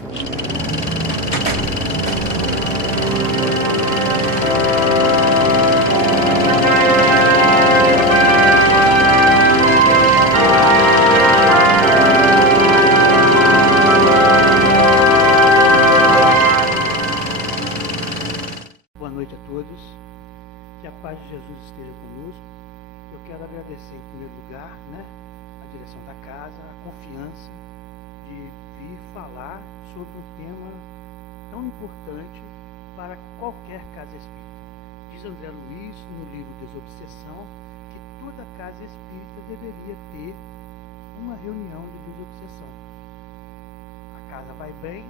Boa noite a todos, que a paz de Jesus esteja conosco. Eu quero agradecer em primeiro lugar, a direção da casa, a confiança de vir falar sobre um tema tão importante para qualquer casa espírita. Diz André Luiz, no livro Desobsessão, que toda casa espírita deveria ter uma reunião de desobsessão. A casa vai bem,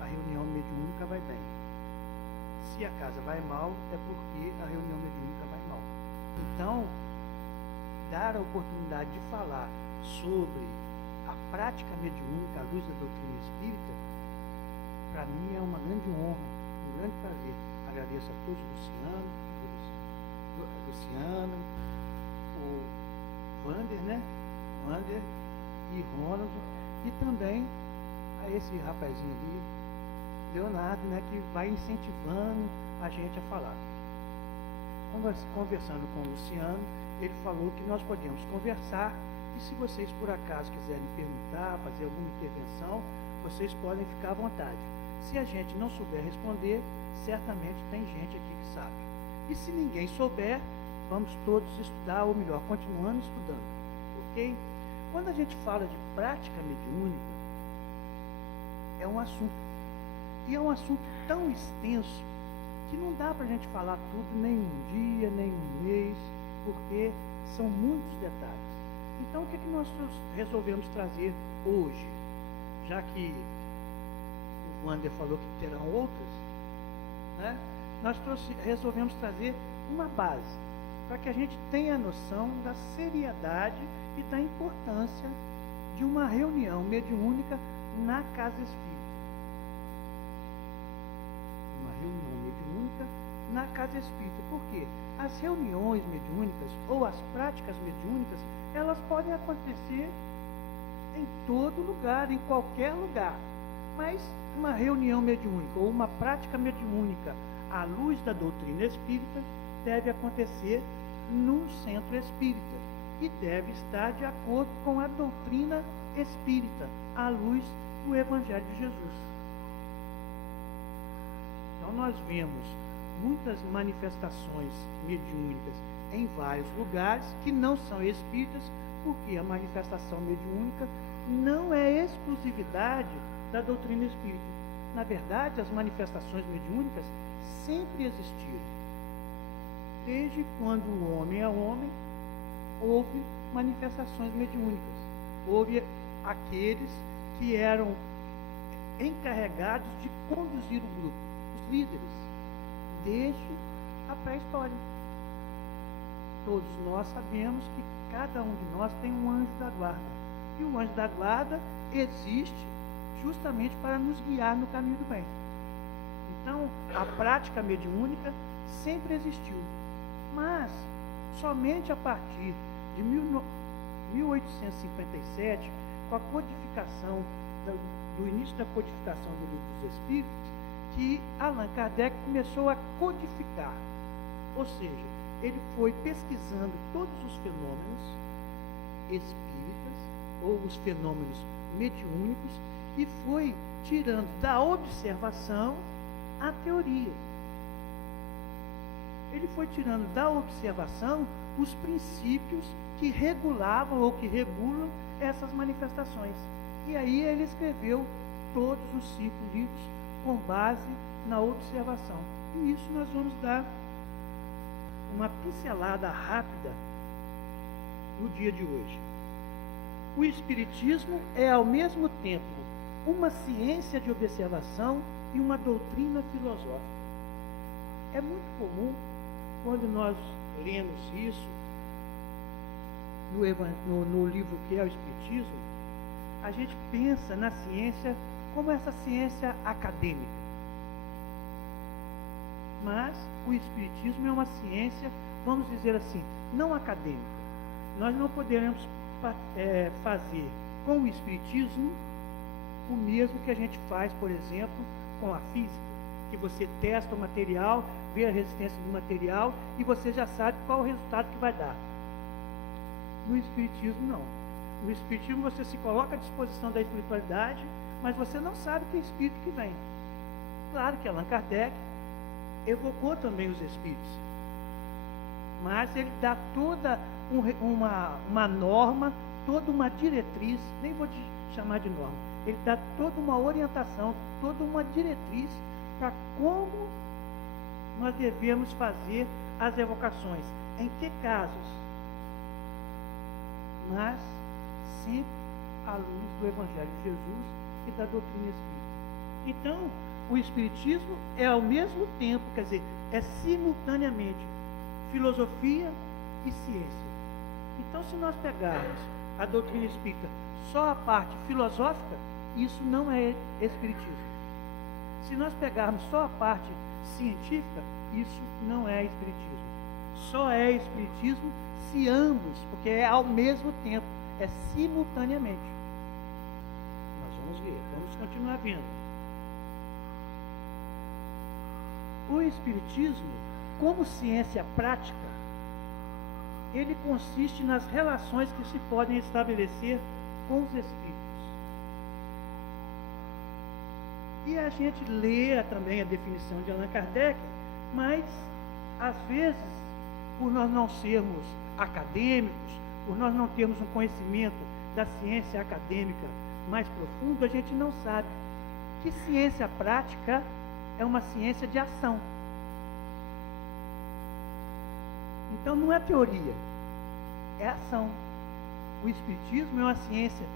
a reunião mediúnica vai bem. Se a casa vai mal, é porque a reunião mediúnica vai mal. Então, dar a oportunidade de falar sobre a prática mediúnica à luz da doutrina espírita, para mim é uma grande honra, um grande prazer. Agradeço a todos, Luciano, o Wander e Ronald, e também a esse rapazinho ali, Leonardo, que vai incentivando a gente a falar. Conversando com o Luciano, ele falou que nós podíamos conversar, e se vocês por acaso quiserem perguntar, fazer alguma intervenção, vocês podem ficar à vontade. Se a gente não souber responder, certamente tem gente aqui que sabe. E se ninguém souber, vamos todos estudar, ou melhor, continuando estudando. Ok? Quando a gente fala de prática mediúnica, é um assunto. E é um assunto tão extenso que não dá para a gente falar tudo nem um dia, nem um mês, porque são muitos detalhes. Então, o que nós resolvemos trazer hoje? Já que o Wander falou que terão outras, nós resolvemos trazer uma base, para que a gente tenha noção da seriedade e da importância de uma reunião mediúnica na casa espírita. Na casa espírita, porque as reuniões mediúnicas ou as práticas mediúnicas, elas podem acontecer em todo lugar, em qualquer lugar, mas uma reunião mediúnica ou uma prática mediúnica à luz da doutrina espírita deve acontecer num centro espírita e deve estar de acordo com a doutrina espírita à luz do Evangelho de Jesus. Então nós vemos muitas manifestações mediúnicas em vários lugares que não são espíritas, porque a manifestação mediúnica não é exclusividade da doutrina espírita. Na verdade, as manifestações mediúnicas sempre existiram. Desde quando o homem é homem, houve manifestações mediúnicas. Houve aqueles que eram encarregados de conduzir o grupo, os líderes, desde a pré-história. Todos nós sabemos que cada um de nós tem um anjo da guarda. E o anjo da guarda existe justamente para nos guiar no caminho do bem. Então, a prática mediúnica sempre existiu. Mas, somente a partir de 1857, com a codificação, do início da codificação do Livro dos Espíritos, que Allan Kardec começou a codificar, ou seja, ele foi pesquisando todos os fenômenos espíritas, ou os fenômenos mediúnicos, e foi tirando da observação a teoria. Ele foi tirando da observação os princípios que regulavam ou que regulam essas manifestações. E aí ele escreveu todos os 5 livros com base na observação. E isso nós vamos dar uma pincelada rápida no dia de hoje. O Espiritismo é, ao mesmo tempo, uma ciência de observação e uma doutrina filosófica. É muito comum, quando nós lemos isso no livro que é o Espiritismo, a gente pensa na ciência como essa ciência acadêmica. Mas o Espiritismo é uma ciência, vamos dizer assim, não acadêmica. Nós não poderemos fazer com o Espiritismo o mesmo que a gente faz, por exemplo, com a física, que você testa o material, vê a resistência do material e você já sabe qual o resultado que vai dar. No Espiritismo, não. No Espiritismo, você se coloca à disposição da espiritualidade, mas você não sabe que espírito que vem. Claro que Allan Kardec evocou também os espíritos, mas ele dá toda uma norma, toda uma diretriz, nem vou chamar de norma, ele dá toda uma orientação, toda uma diretriz para como nós devemos fazer as evocações, em que casos, mas sempre à luz do Evangelho de Jesus e da doutrina espírita. Então, o Espiritismo é ao mesmo tempo, quer dizer, é simultaneamente filosofia e ciência. Então, se nós pegarmos a doutrina espírita só a parte filosófica, isso não é Espiritismo. Se nós pegarmos só a parte científica, isso não é Espiritismo. Só é Espiritismo se ambos, porque é ao mesmo tempo, é simultaneamente. Nós vamos ver, vamos continuar vendo. O Espiritismo, como ciência prática, ele consiste nas relações que se podem estabelecer com os espíritos. E a gente lê também a definição de Allan Kardec, mas, às vezes, por nós não sermos acadêmicos, por nós não termos um conhecimento da ciência acadêmica mais profundo, a gente não sabe que ciência prática é uma ciência de ação. Então não é teoria, é ação. O Espiritismo é uma ciência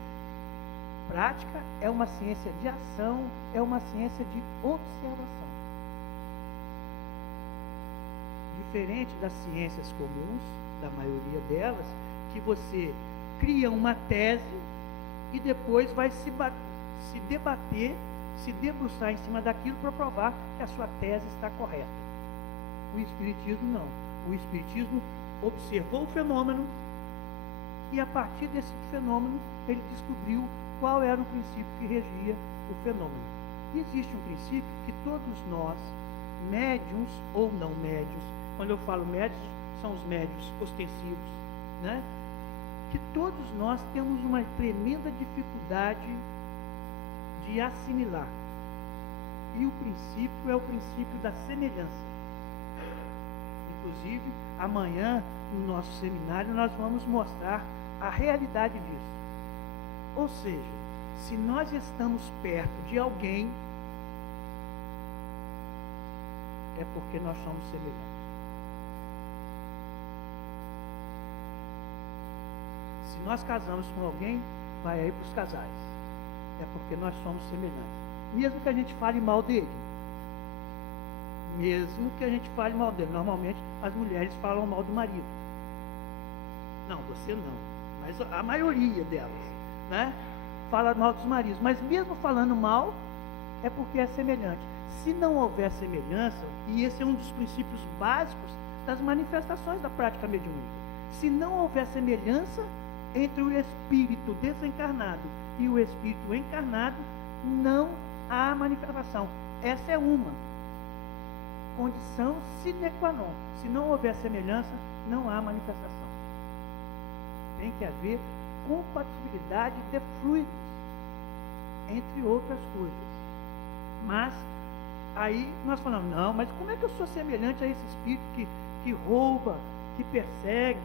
prática, é uma ciência de ação, é uma ciência de observação. Diferente das ciências comuns, da maioria delas, que você cria uma tese e depois vai se debater, se debruçar em cima daquilo para provar que a sua tese está correta. O Espiritismo não. O Espiritismo observou o fenômeno e, a partir desse fenômeno, ele descobriu qual era o princípio que regia o fenômeno. E existe um princípio que todos nós, médiuns ou não médiuns, quando eu falo médiuns, são os médiuns ostensivos, né? Que todos nós temos uma tremenda dificuldade de assimilar. E o princípio é o princípio da semelhança. Inclusive, amanhã, no nosso seminário, nós vamos mostrar a realidade disso. Ou seja, se nós estamos perto de alguém, é porque nós somos semelhantes. Se nós casamos com alguém, vai aí para os casais. É porque nós somos semelhantes. Mesmo que a gente fale mal dele. Mesmo que a gente fale mal dele. Normalmente, as mulheres falam mal do marido. Não, você não. Mas a maioria delas, né? Fala mal dos maridos. Mas mesmo falando mal, é porque é semelhante. Se não houver semelhança, e esse é um dos princípios básicos das manifestações da prática mediúnica. Se não houver semelhança entre o espírito desencarnado e o espírito encarnado, não há manifestação. Essa é uma condição sine qua non. Se não houver semelhança, não há manifestação. Tem que haver compatibilidade de fluidos, entre outras coisas. Mas aí nós falamos, não, mas como é que eu sou semelhante a esse espírito que rouba, que persegue,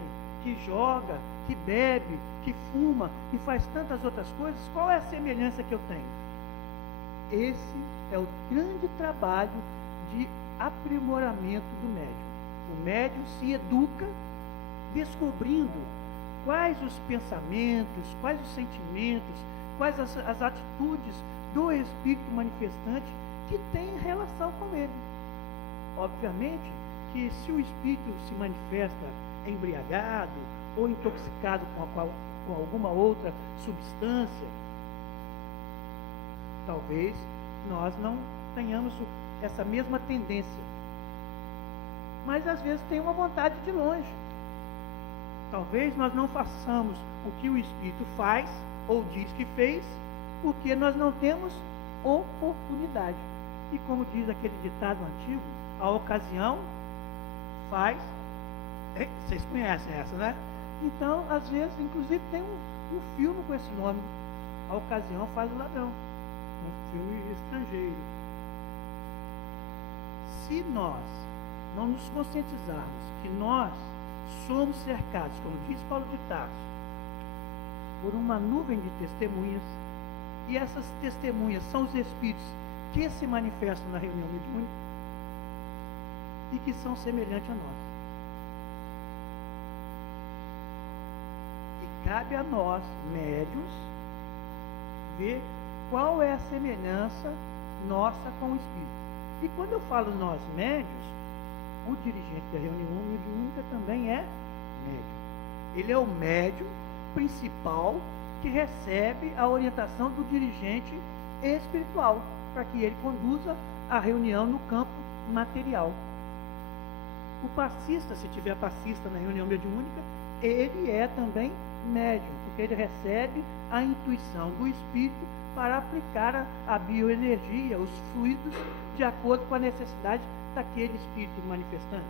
que joga, que bebe, que fuma e faz tantas outras coisas? Qual é a semelhança que eu tenho? Esse é o grande trabalho de aprimoramento do médium. O médium se educa descobrindo quais os pensamentos, quais os sentimentos, quais as atitudes do espírito manifestante que tem relação com ele. Obviamente que se o espírito se manifesta embriagado ou intoxicado com alguma outra substância, talvez nós não tenhamos essa mesma tendência. Mas às vezes tem uma vontade de longe. Talvez nós não façamos o que o espírito faz ou diz que fez, porque nós não temos oportunidade. E como diz aquele ditado antigo, a ocasião faz. Vocês conhecem essa, né? Então, às vezes, inclusive tem um filme com esse nome, A Ocasião Faz o Ladrão, um filme estrangeiro. Se nós não nos conscientizarmos que nós somos cercados, como diz Paulo de Tarso, por uma nuvem de testemunhas, e essas testemunhas são os espíritos que se manifestam na reunião mediúnica e que são semelhantes a nós. E cabe a nós, médiuns, ver qual é a semelhança nossa com o espírito. E quando eu falo nós, médiuns, o dirigente da reunião mediúnica também é médium. Ele é o médium principal que recebe a orientação do dirigente espiritual, para que ele conduza a reunião no campo material. O passista, se tiver passista na reunião mediúnica, ele é também médium, porque ele recebe a intuição do espírito para aplicar a bioenergia, os fluidos, de acordo com a necessidade daquele espírito manifestante.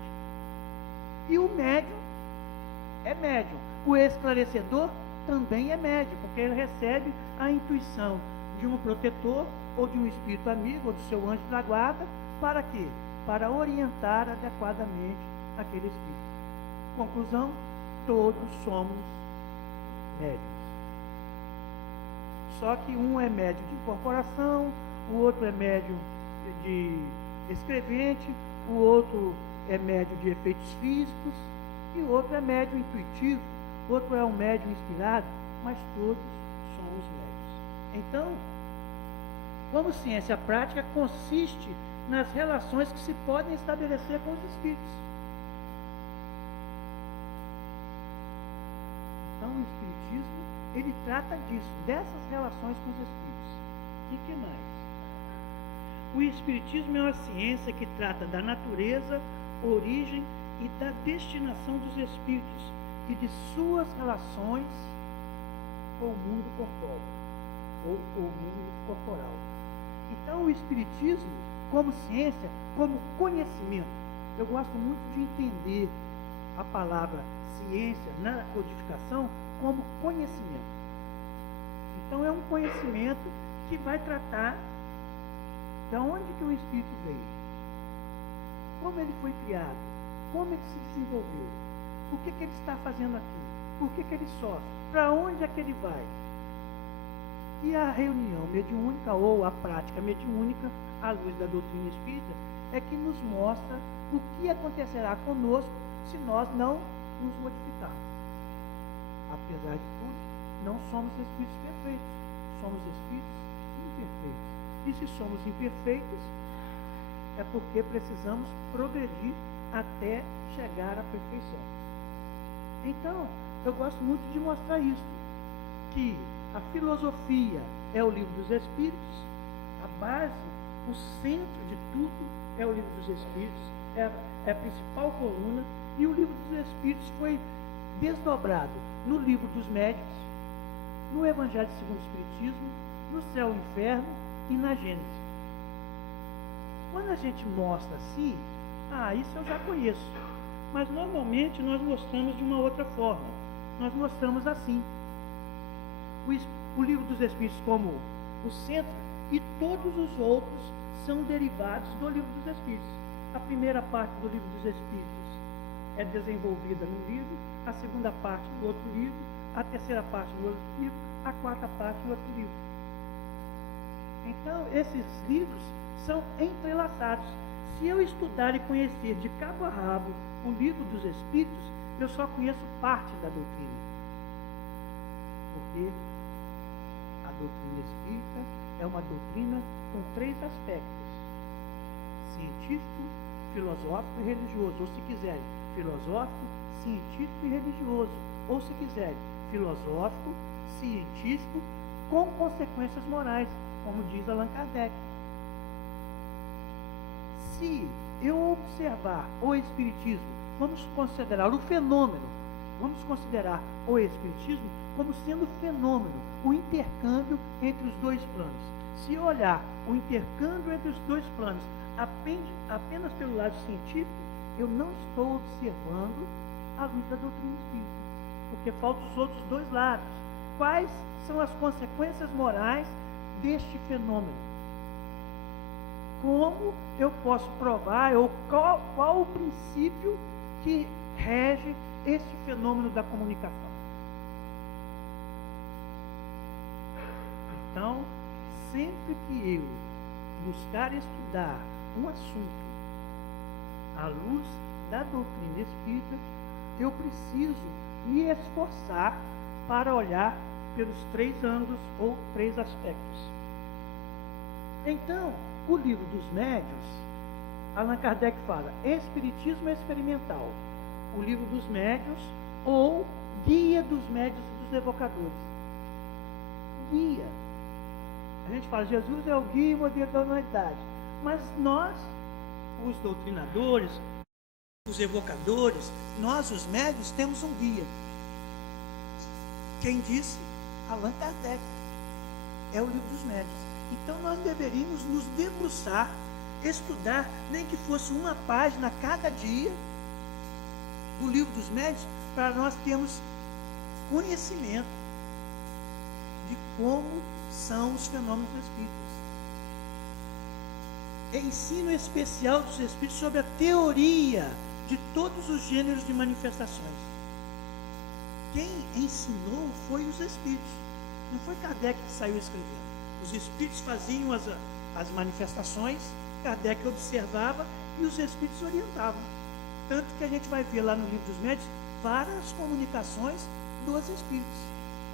E o médium é médium. O esclarecedor também é médium, porque ele recebe a intuição de um protetor ou de um espírito amigo ou do seu anjo da guarda. Para quê? Para orientar adequadamente aquele espírito. Conclusão: todos somos médiuns. Só que um é médium de incorporação, o outro é médium de escrevente, o outro é médium de efeitos físicos, e o outro é médium intuitivo, o outro é um médium inspirado, mas todos somos médiuns. Então, como ciência prática, consiste nas relações que se podem estabelecer com os espíritos. Então, o espiritismo, ele trata disso, dessas relações com os espíritos. E que mais? O espiritismo é uma ciência que trata da natureza, origem e da destinação dos espíritos e de suas relações com o mundo corpóreo, ou o mundo corporal. Então, o espiritismo, como ciência, como conhecimento, eu gosto muito de entender a palavra ciência na codificação como conhecimento. Então, é um conhecimento que vai tratar de onde que o espírito veio, como ele foi criado, como ele se desenvolveu, o que ele está fazendo aqui, por que ele sofre, para onde é que ele vai. E a reunião mediúnica ou a prática mediúnica, à luz da doutrina espírita, é que nos mostra o que acontecerá conosco se nós não nos modificarmos. Apesar de tudo, não somos espíritos perfeitos, somos espíritos imperfeitos. E se somos imperfeitos, é porque precisamos progredir até chegar à perfeição. Então, eu gosto muito de mostrar isso, que a filosofia é o livro dos Espíritos, a base, o centro de tudo é o livro dos Espíritos, é a principal coluna, e o livro dos Espíritos foi desdobrado no livro dos Médiuns, no Evangelho segundo o Espiritismo, no Céu e Inferno e na Gênesis. Quando a gente mostra assim, isso eu já conheço, mas normalmente nós mostramos de uma outra forma. Nós mostramos assim: o livro dos Espíritos como o centro, e todos os outros são derivados do livro dos Espíritos. A primeira parte do livro dos Espíritos é desenvolvida num livro, a segunda parte no outro livro, a terceira parte no outro livro, a quarta parte no outro livro. Então, esses livros são entrelaçados. Se eu estudar e conhecer de cabo a rabo o livro dos Espíritos, eu só conheço parte da doutrina. Porque a doutrina espírita é uma doutrina com 3 aspectos: científico, filosófico e religioso. Ou, se quiserem, filosófico, científico e religioso. Ou, se quiserem, filosófico, científico, com consequências morais, como diz Allan Kardec. Se eu observar o Espiritismo, vamos considerar o fenômeno, vamos considerar o Espiritismo como sendo fenômeno, o intercâmbio entre os dois planos. Se eu olhar o intercâmbio entre os dois planos apenas pelo lado científico, eu não estou observando a luz da doutrina espírita, porque faltam os outros dois lados. Quais são as consequências morais deste fenômeno? Como eu posso provar, ou qual o princípio que rege este fenômeno da comunicação? Então, sempre que eu buscar estudar um assunto à luz da doutrina espírita, eu preciso me esforçar para olhar pelos 3 ângulos ou 3 aspectos. Então, o livro dos médiuns, Allan Kardec fala, Espiritismo Experimental, o livro dos médiuns ou Guia dos Médiuns e dos Evocadores. Guia. A gente fala, Jesus é o guia e modelo da humanidade. Mas nós, os doutrinadores, os evocadores, nós, os médiuns, temos um guia. Quem disse? Allan Kardec. É o livro dos médiuns. Então nós deveríamos nos debruçar, estudar, nem que fosse uma página cada dia do livro dos médiuns, para nós termos conhecimento de como são os fenômenos espíritas. Ensino especial dos espíritos sobre a teoria de todos os gêneros de manifestações. Quem ensinou foi os espíritos. Não foi Kardec que saiu escrevendo. Os espíritos faziam as manifestações, Kardec observava e os espíritos orientavam. Tanto que a gente vai ver lá no livro dos médiuns várias comunicações dos espíritos.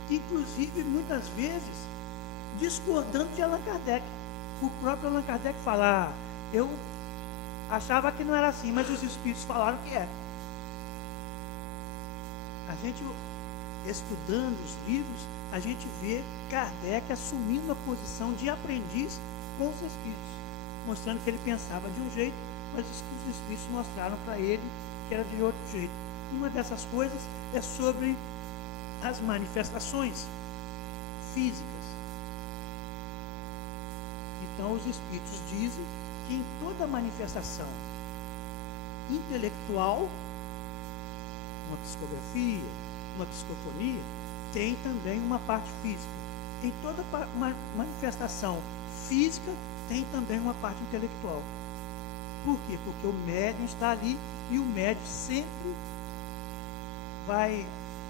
Inclusive, muitas vezes, discordando de Allan Kardec. O próprio Allan Kardec fala, eu achava que não era assim, mas os espíritos falaram que é. A gente, estudando os livros, a gente vê Kardec assumindo a posição de aprendiz com os espíritos, mostrando que ele pensava de um jeito, mas os espíritos mostraram para ele que era de outro jeito. Uma dessas coisas é sobre as manifestações físicas. Então, os espíritos dizem que em toda manifestação intelectual, uma psicografia, uma psicofonia, tem também uma parte física. Em toda manifestação física, tem também uma parte intelectual. Por quê? Porque o médium está ali e o médium sempre vai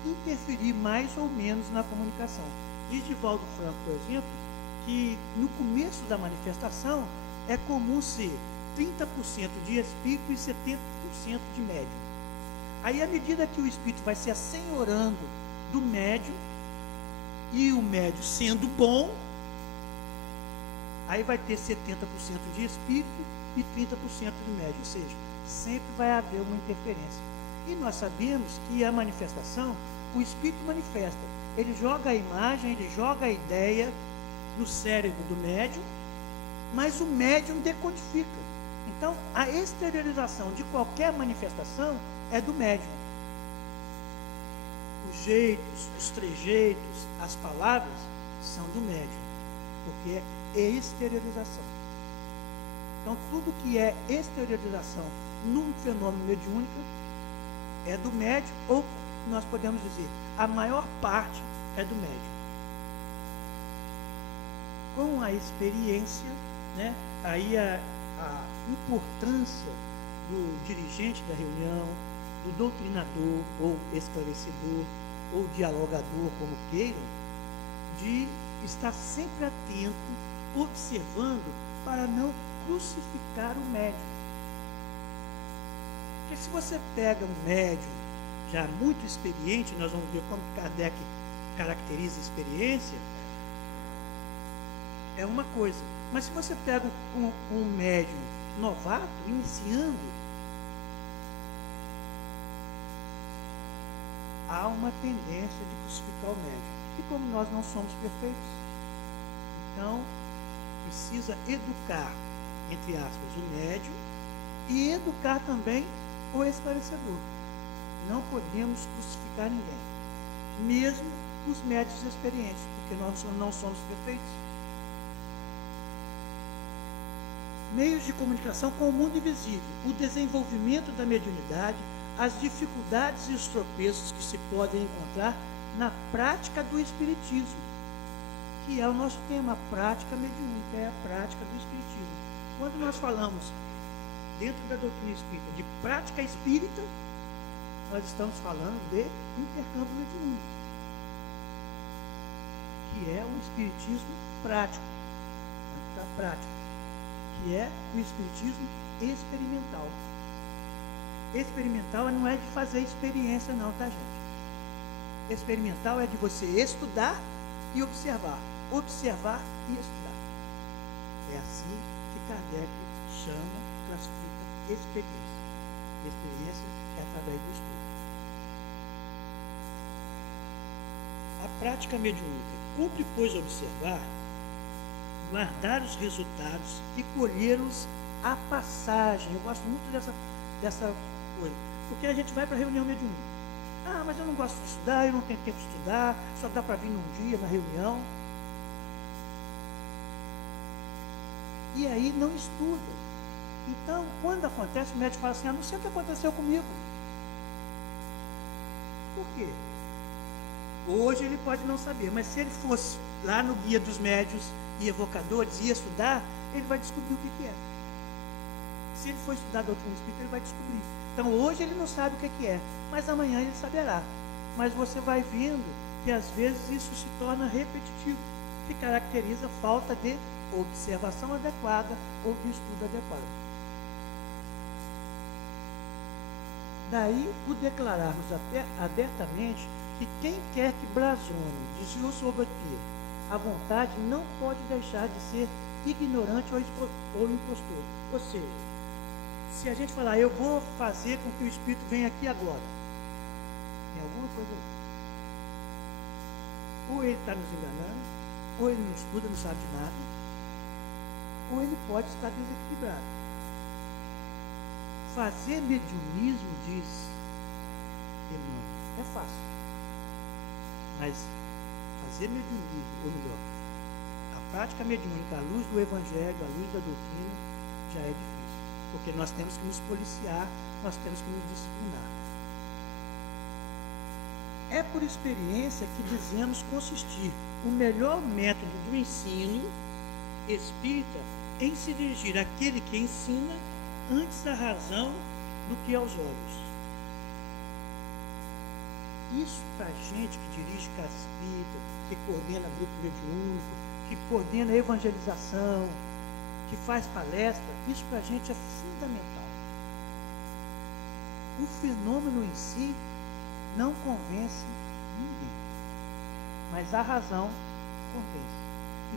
interferir mais ou menos na comunicação. Diz Divaldo Franco, por exemplo, que no começo da manifestação é comum ser 30% de espírito e 70% de médium. Aí, à medida que o espírito vai se assenhorando do médium, e o médium sendo bom, aí vai ter 70% de espírito e 30% de médium, ou seja, sempre vai haver uma interferência. E nós sabemos que a manifestação, o espírito manifesta, ele joga a imagem, ele joga a ideia no cérebro do médium, mas o médium decodifica. Então, a exteriorização de qualquer manifestação é do médium. Os jeitos, os trejeitos, as palavras são do médium, porque é exteriorização. Então, tudo que é exteriorização num fenômeno mediúnico é do médium, ou nós podemos dizer, a maior parte é do médium. Com a experiência, né, aí a importância do dirigente da reunião, do doutrinador ou esclarecedor ou dialogador, como queiram, de estar sempre atento, observando para não crucificar o médium. Porque se você pega um médium já muito experiente, nós vamos ver como Kardec caracteriza a experiência, é uma coisa. Mas se você pega um médium novato, iniciando, há uma tendência de crucificar o médium. E como nós não somos perfeitos, então precisa educar, entre aspas, o médium e educar também o esclarecedor. Não podemos crucificar ninguém, mesmo os médios experientes, porque nós não somos perfeitos. Meios de comunicação com o mundo invisível, o desenvolvimento da mediunidade, as dificuldades e os tropeços que se podem encontrar na prática do espiritismo, que é o nosso tema, a prática mediúnica, é a prática do espiritismo. Quando nós falamos dentro da doutrina espírita de prática espírita, nós estamos falando de intercâmbio mediúnico, que é o espiritismo prático, da prática, que é o espiritismo experimental. Experimental não é de fazer experiência não, tá, gente? Experimental é de você estudar e observar, observar e estudar. É assim que Kardec chama, classifica experiência. Experiência é através do estudo. A prática mediúnica cumpre, pois, observar, guardar os resultados e colhê-los à passagem. Eu gosto muito dessa coisa, porque a gente vai para a reunião mediúnica. Ah, mas eu não gosto de estudar, eu não tenho tempo de estudar, só dá para vir num dia na reunião. E aí não estuda. Então, quando acontece, o médico fala assim, não sei o que aconteceu comigo. Por quê? Hoje ele pode não saber, mas se ele fosse lá no guia dos médios e evocadores e estudar, ele vai descobrir o que é. Se ele for estudar a doutrina espírita, ele vai descobrir. Então hoje ele não sabe o que é, mas amanhã ele saberá. Mas você vai vendo que às vezes isso se torna repetitivo, que caracteriza a falta de observação adequada ou de estudo adequado. Daí o declararmos abertamente que quem quer que blasone, desviou-se ou obter a vontade, não pode deixar de ser ignorante ou impostor. Ou seja, se a gente falar, eu vou fazer com que o Espírito venha aqui agora, tem alguma coisa aí. Ou ele está nos enganando, ou ele não estuda, não sabe de nada, ou ele pode estar desequilibrado. Fazer mediunismo, diz Emmanuel, é fácil. Mas fazer mediunismo, ou melhor, a prática mediúnica à luz do Evangelho, à luz da doutrina, já é difícil. Porque nós temos que nos policiar, nós temos que nos disciplinar. É por experiência que dizemos consistir o melhor método do ensino espírita em se dirigir àquele que ensina antes à razão do que aos olhos. Isso para a gente que dirige casa espírita, que coordena grupo mediúnico, que coordena evangelização, que faz palestra, isso para a gente é fundamental. O fenômeno em si não convence ninguém, mas a razão convence.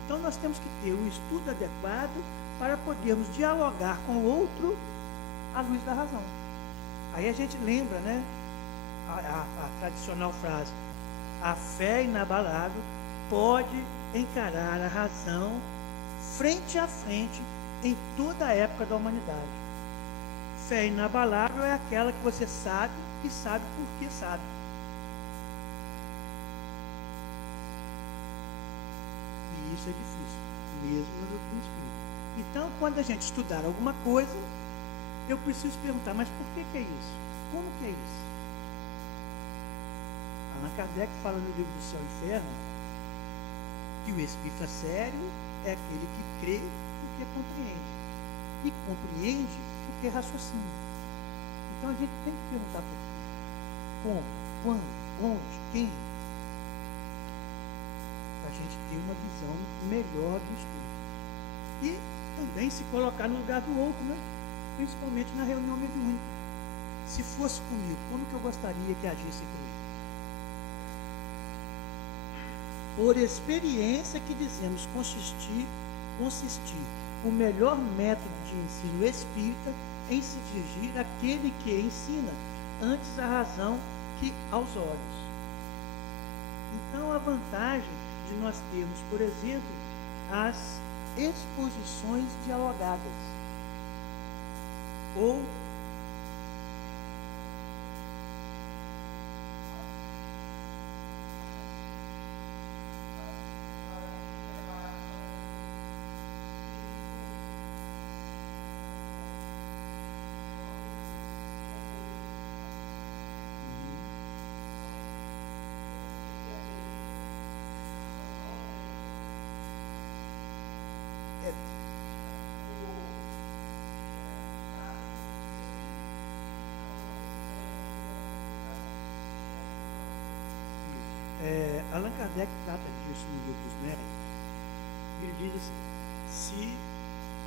Então nós temos que ter um estudo adequado para podermos dialogar com o outro à luz da razão. Aí a gente lembra, né, a tradicional frase, a fé inabalável pode encarar a razão frente a frente em toda a época da humanidade. Fé inabalável é aquela que você sabe e sabe por que sabe. E isso é difícil, mesmo no doutrina espírita. Então, quando a gente estudar alguma coisa, eu preciso perguntar, mas por que é isso? Como que é isso? Allan Kardec fala no livro do Céu e Inferno que o espírita sério é aquele que crê porque compreende. E compreende porque raciocina. Então a gente tem que perguntar por quê. Como, quando, onde, quem? Para a gente ter uma visão melhor do estudo. E também se colocar no lugar do outro, né? Principalmente na reunião mediúnica. Se fosse comigo, como que eu gostaria que agisse comigo? Por experiência que dizemos consistir o melhor método de ensino espírita em se dirigir àquele que ensina antes a razão que aos olhos. Então a vantagem de nós termos, por exemplo, as exposições dialogadas ou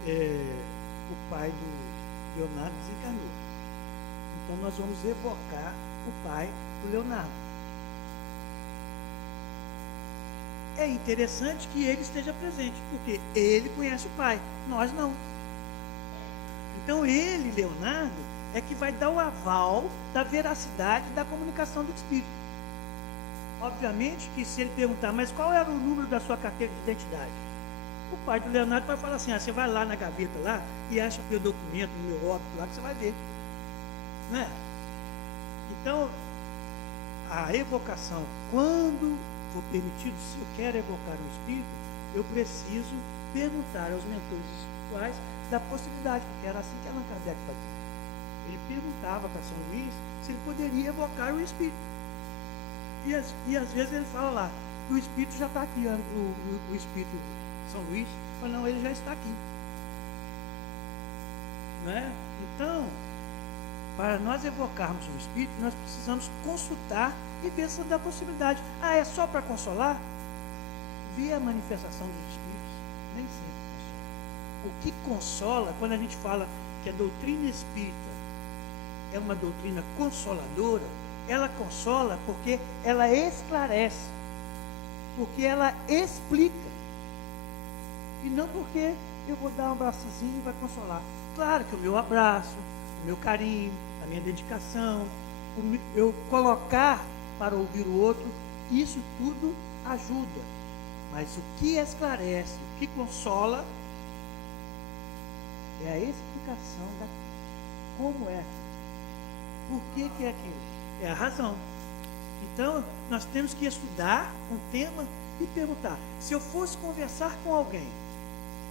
o pai do Leonardo desencarnou. Então nós vamos evocar o pai do Leonardo. É interessante que ele esteja presente, porque ele conhece o pai, nós não. Então ele, Leonardo, é que vai dar o aval da veracidade da comunicação do espírito. Obviamente que se ele perguntar, mas qual era o número da sua carteira de identidade? O pai do Leonardo vai falar assim, você vai lá na gaveta lá e acha o meu documento, o meu óbito lá, que você vai ver. Não é? Então, a evocação, quando for permitido, se eu quero evocar um espírito, eu preciso perguntar aos mentores espirituais da possibilidade, porque era assim que Allan Kardec fazia. Ele perguntava para São Luís se ele poderia evocar o espírito. E às vezes ele fala lá, o espírito já está aqui, o espírito São Luís, fala, não, ele já está aqui. Não é? Então, para nós evocarmos um espírito, nós precisamos consultar e ver se dá possibilidade. Ah, é só para consolar? Ver a manifestação dos espíritos, nem sempre consola. O que consola, quando a gente fala que a doutrina espírita é uma doutrina consoladora, ela consola porque ela esclarece, porque ela explica, e não porque eu vou dar um abraçozinho e vai consolar. Claro que o meu abraço, o meu carinho, a minha dedicação, eu colocar para ouvir o outro, isso tudo ajuda. Mas o que esclarece, o que consola, é a explicação da como é aquilo. Por que é aquilo? É a razão. Então, nós temos que estudar um tema e perguntar. Se eu fosse conversar com alguém,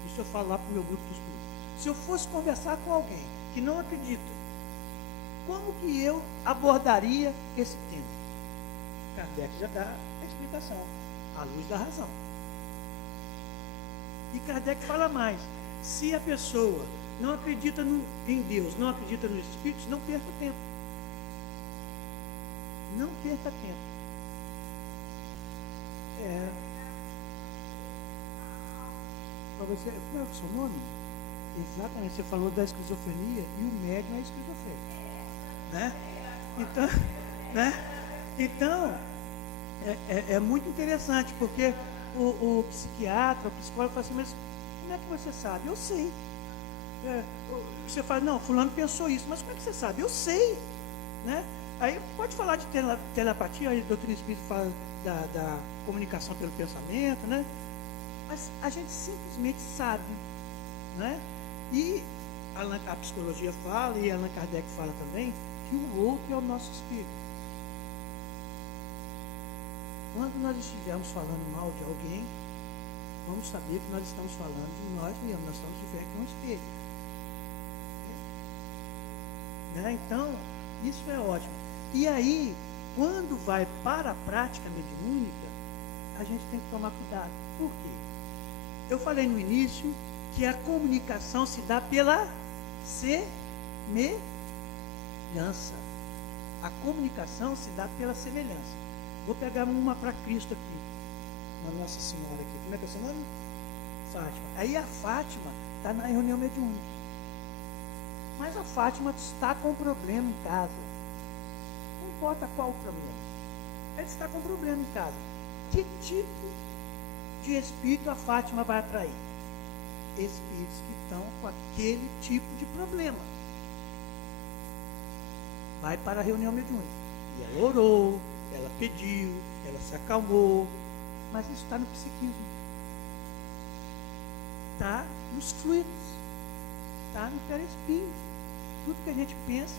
isso eu falo lá para o meu grupo de estudo, se eu fosse conversar com alguém que não acredita, como que eu abordaria esse tema? Kardec já dá a explicação, à luz da razão. E Kardec fala mais, se a pessoa não acredita em Deus, não acredita nos Espíritos, não perca tempo. Não perca tempo. Para você, qual é o seu nome? Exatamente, você falou da esquizofrenia e o médium é esquizofrênico, né? Então, é muito interessante, porque o psiquiatra, o psicólogo fala assim, mas como é que você sabe? Eu sei. Você fala, não, fulano pensou isso, mas como é que você sabe? Eu sei, né? Aí pode falar de telepatia, a doutrina espírita fala da comunicação pelo pensamento, né? Mas a gente simplesmente sabe, né? E a psicologia fala, e Allan Kardec fala também, que o outro é o nosso espírito. Quando nós estivermos falando mal de alguém, vamos saber que nós estamos falando de nós mesmos, nós estamos de frente a um espelho. Né? Então, isso é ótimo. E aí, quando vai para a prática mediúnica, a gente tem que tomar cuidado. Por quê? Eu falei no início que a comunicação se dá pela semelhança. A comunicação se dá pela semelhança. Vou pegar uma para Cristo aqui. Uma Nossa Senhora aqui. Como é que é o seu nome? Fátima. Aí a Fátima está na reunião mediúnica. Mas a Fátima está com problema em casa. Não importa qual o problema. Ela está com problema em casa. Que tipo de espírito a Fátima vai atrair? Espíritos que estão com aquele tipo de problema. Vai para a reunião mediúnica. E ela orou, ela pediu, ela se acalmou. Mas isso está no psiquismo. Está nos fluidos. Está no perispírito. Tudo que a gente pensa,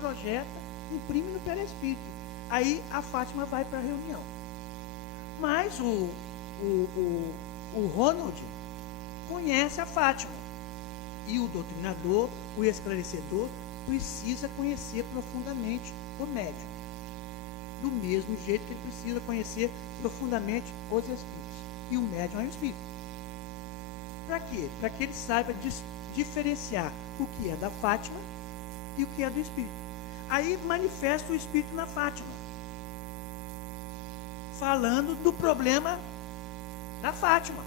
projeta, imprime no perispírito. Aí a Fátima vai para a reunião. Mas o Ronald conhece a Fátima. E o doutrinador, o esclarecedor, precisa conhecer profundamente o médium. Do mesmo jeito que ele precisa conhecer profundamente os espíritos. E o médium é o espírito. Para quê? Para que ele saiba diferenciar o que é da Fátima e o que é do espírito. Aí manifesta o espírito na Fátima, falando do problema da Fátima,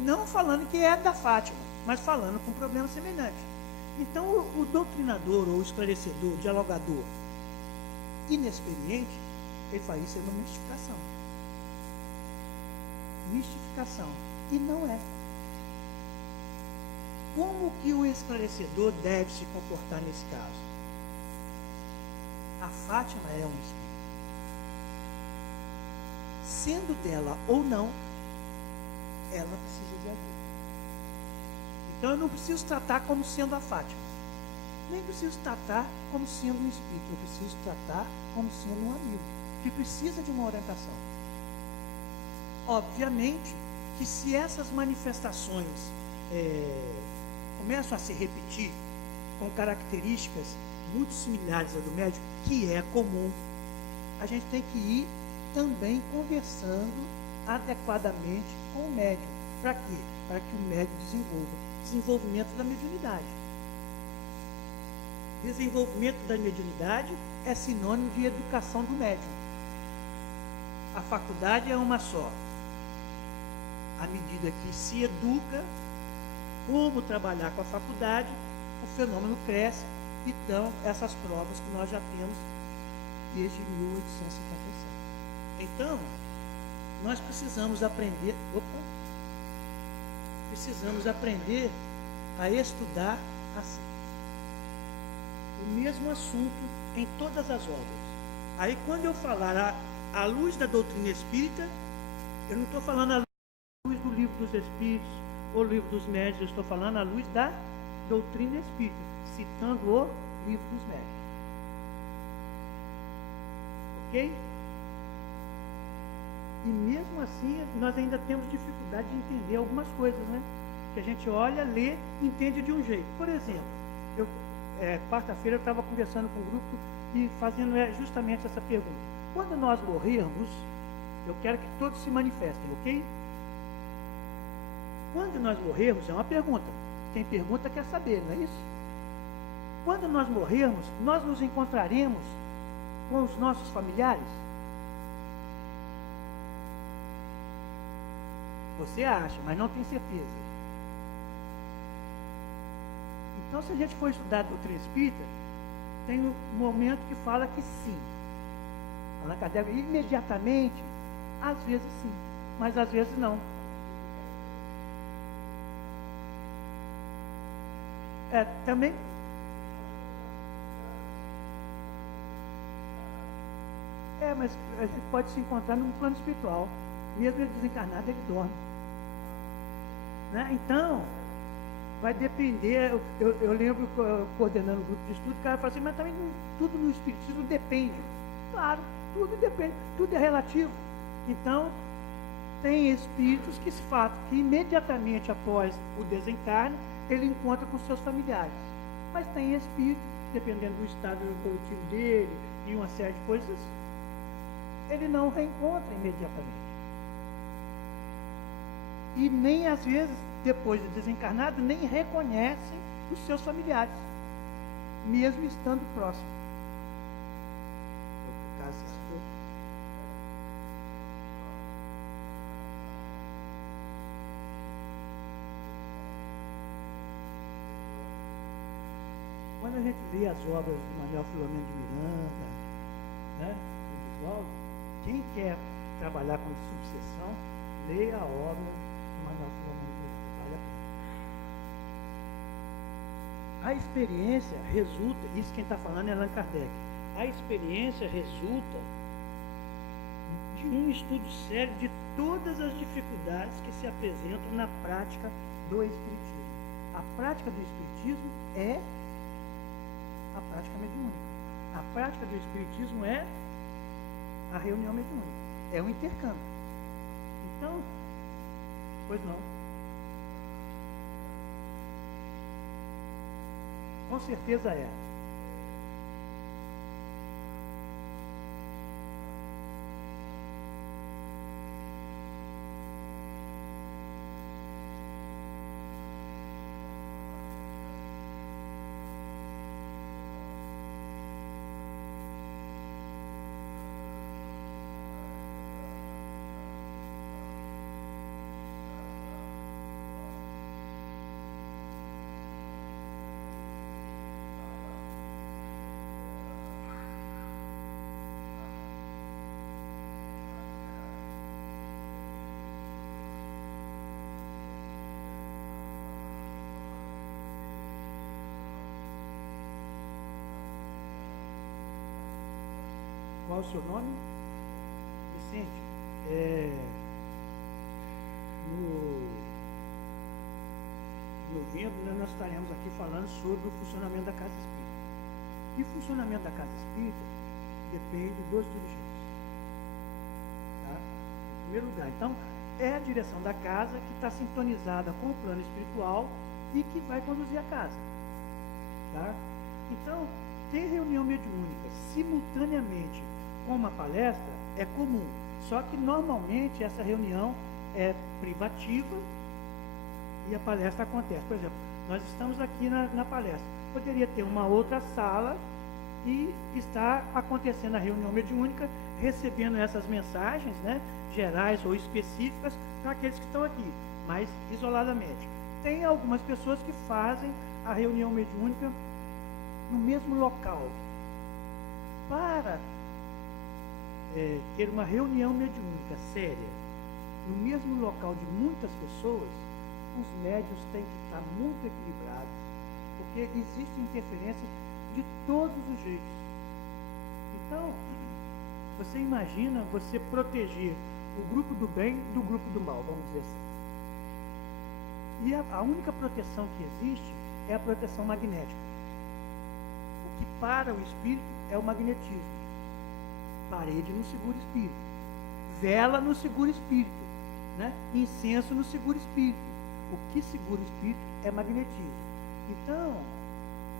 não falando que é da Fátima, mas falando com problema semelhante. Então, o doutrinador ou esclarecedor, o dialogador inexperiente, ele faz isso é uma mistificação. Mistificação. E não é. Como que o esclarecedor deve se comportar nesse caso? A Fátima é um espírito. Sendo dela ou não, ela precisa de ajuda. Então eu não preciso tratar como sendo a Fátima. Nem preciso tratar como sendo um espírito. Eu preciso tratar como sendo um amigo, que precisa de uma orientação. Obviamente que se essas manifestações começam a se repetir com características muito similares à do médium, que é comum, a gente tem que ir também conversando adequadamente com o médium. Para quê? Para que o médium desenvolvimento da mediunidade. Desenvolvimento da mediunidade é sinônimo de educação do médium. A faculdade é uma só. À medida que se educa como trabalhar com a faculdade, o fenômeno cresce. Então, essas provas que nós já temos desde 1857. Então, nós precisamos aprender a estudar assim. O mesmo assunto em todas as obras. Aí, quando eu falar à luz da doutrina espírita, eu não estou falando à luz do livro dos Espíritos ou livro dos Médiuns, eu estou falando à luz da doutrina espírita, citando o livro dos Médiuns. Ok? E mesmo assim, nós ainda temos dificuldade de entender algumas coisas, né? Que a gente olha, lê, entende de um jeito. Por exemplo, quarta-feira eu estava conversando com um grupo e fazendo justamente essa pergunta. Quando nós morrermos, eu quero que todos se manifestem, ok? Quando nós morrermos, é uma pergunta. Quem pergunta quer saber, não é isso? Quando nós morrermos, nós nos encontraremos com os nossos familiares? Você acha, mas não tem certeza. Então, se a gente for estudar a doutrina espírita, tem um momento que fala que sim. Allan Kardec, imediatamente, às vezes sim, mas às vezes não. Também. Mas a gente pode se encontrar num plano espiritual. Mesmo ele desencarnado, ele dorme. Né? Então, vai depender. Eu lembro, coordenando o grupo de estudo, o cara fala assim, mas também tudo no espiritismo depende. Claro, tudo depende, tudo é relativo. Então, tem espíritos que imediatamente após o desencarne, ele encontra com seus familiares. Mas tem espíritos, dependendo do estado evolutivo dele e uma série de coisas, ele não reencontra imediatamente. E nem às vezes, depois de desencarnado, nem reconhece os seus familiares, mesmo estando próximo. Quando a gente lê as obras do Manuel Filomeno de Miranda, né, do Divaldo, quem quer trabalhar com subseção, leia a obra do Manuel Filomeno de Miranda, vale a pena. A experiência resulta, isso quem está falando é Allan Kardec, a experiência resulta de um estudo sério de todas as dificuldades que se apresentam na prática do Espiritismo. A prática do Espiritismo é a prática mediúnica. A prática do Espiritismo é a reunião mediúnica. É um intercâmbio. Então, pois não. Com certeza é. Qual o seu nome? Vicente. No evento, nós estaremos aqui falando sobre o funcionamento da casa espírita. E o funcionamento da casa espírita depende dos dirigentes. Tá? Em primeiro lugar, então, é a direção da casa que está sintonizada com o plano espiritual e que vai conduzir a casa. Tá? Então, ter reunião mediúnica simultaneamente com uma palestra é comum, só que normalmente essa reunião é privativa e a palestra acontece. Por exemplo, nós estamos aqui na palestra, poderia ter uma outra sala e está acontecendo a reunião mediúnica, recebendo essas mensagens, né, gerais ou específicas para aqueles que estão aqui, mas isoladamente. Tem algumas pessoas que fazem a reunião mediúnica no mesmo local. Para ter uma reunião mediúnica séria no mesmo local de muitas pessoas, os médiuns têm que estar muito equilibrados, porque existem interferências de todos os jeitos. Então, você imagina você proteger o grupo do bem do grupo do mal, vamos dizer assim. E a única proteção que existe é a proteção magnética. O que para o espírito é o magnetismo. Parede não segura espírito. Vela não segura espírito. Né? Incenso não segura espírito. O que segura o espírito é magnetismo. Então,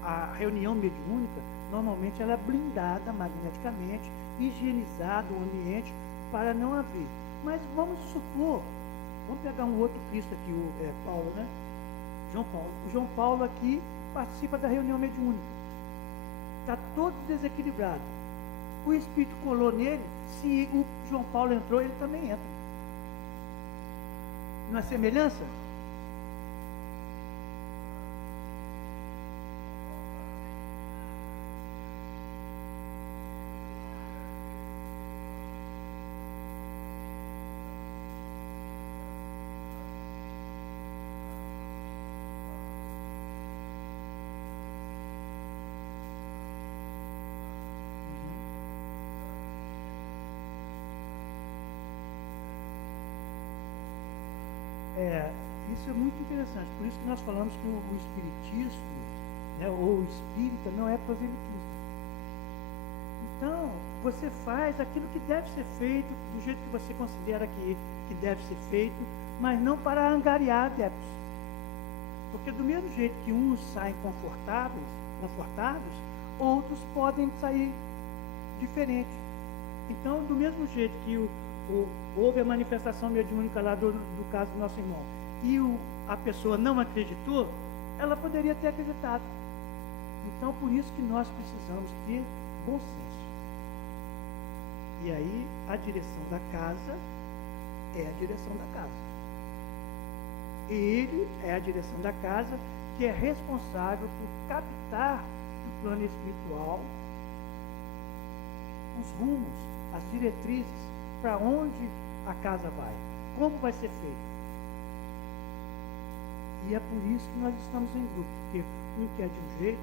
a reunião mediúnica, normalmente ela é blindada magneticamente, higienizado o ambiente para não haver. Mas vamos supor, vamos pegar um outro Cristo aqui, Paulo, né? João Paulo. O João Paulo aqui participa da reunião mediúnica. Está todo desequilibrado. O espírito colou nele, se o João Paulo entrou, ele também entra. Não é semelhança? Isso é muito interessante, por isso que nós falamos que o espiritismo, né, ou o espírita, não é proselitista. Então, você faz aquilo que deve ser feito, do jeito que você considera que deve ser feito, mas não para angariar adeptos. Porque do mesmo jeito que uns saem confortados, outros podem sair diferentes. Então, do mesmo jeito que houve a manifestação mediúnica lá do caso do nosso irmão, e a pessoa não acreditou, ela poderia ter acreditado. Então, por isso que nós precisamos ter bom senso. E aí, a direção da casa é a direção da casa. Ele é a direção da casa que é responsável por captar do plano espiritual os rumos, as diretrizes, para onde a casa vai, como vai ser feito. E é por isso que nós estamos em grupo, porque um quer de um jeito,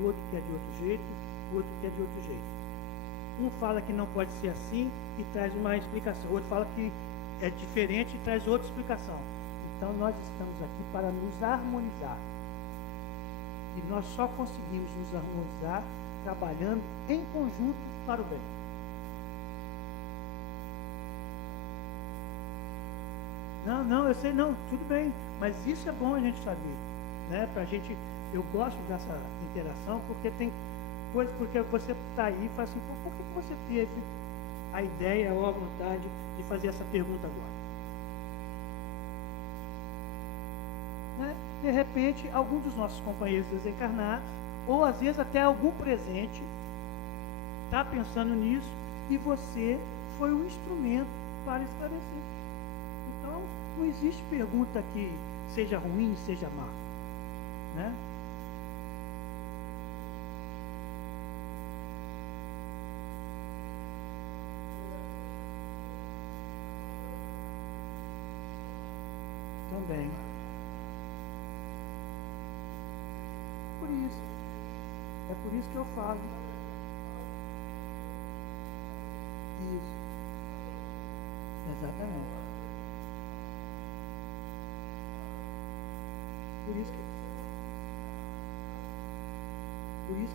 o outro quer de outro jeito, o outro quer de outro jeito. Um fala que não pode ser assim e traz uma explicação, o outro fala que é diferente e traz outra explicação. Então nós estamos aqui para nos harmonizar. E nós só conseguimos nos harmonizar trabalhando em conjunto para o bem. Não, eu sei, não, tudo bem, mas isso é bom a gente saber, né? Pra gente, eu gosto dessa interação, porque tem coisas, porque você está aí e fala assim, por que você teve a ideia ou a vontade de fazer essa pergunta agora? Né? De repente, algum dos nossos companheiros desencarnados, ou às vezes até algum presente, está pensando nisso, e você foi um instrumento para esclarecer. Então, não existe pergunta que seja ruim, seja má. Né? Também. Por isso. É por isso que eu falo. Exatamente. Por isso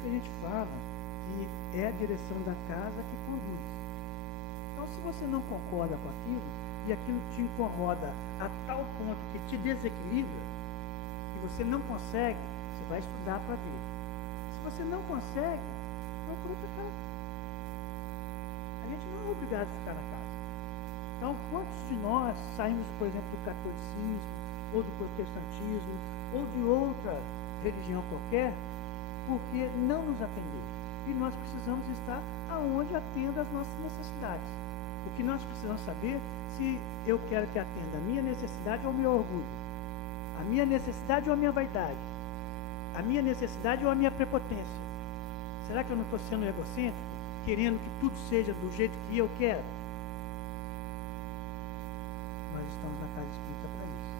que a gente fala que é a direção da casa que conduz. Então, se você não concorda com aquilo, e aquilo te incomoda a tal ponto que te desequilibra, que você não consegue, você vai estudar para ver. Se você não consegue, procura outra casa. A gente não é obrigado a ficar na casa. Então, quantos de nós saímos, por exemplo, do catolicismo, ou do protestantismo, ou de outra religião qualquer, porque não nos atendeu. E nós precisamos estar aonde atenda as nossas necessidades. O que nós precisamos saber se eu quero que atenda a minha necessidade ou o meu orgulho, a minha necessidade ou a minha vaidade, a minha necessidade ou a minha prepotência. Será que eu não estou sendo egocêntrico, querendo que tudo seja do jeito que eu quero? Nós estamos na casa espírita para isso,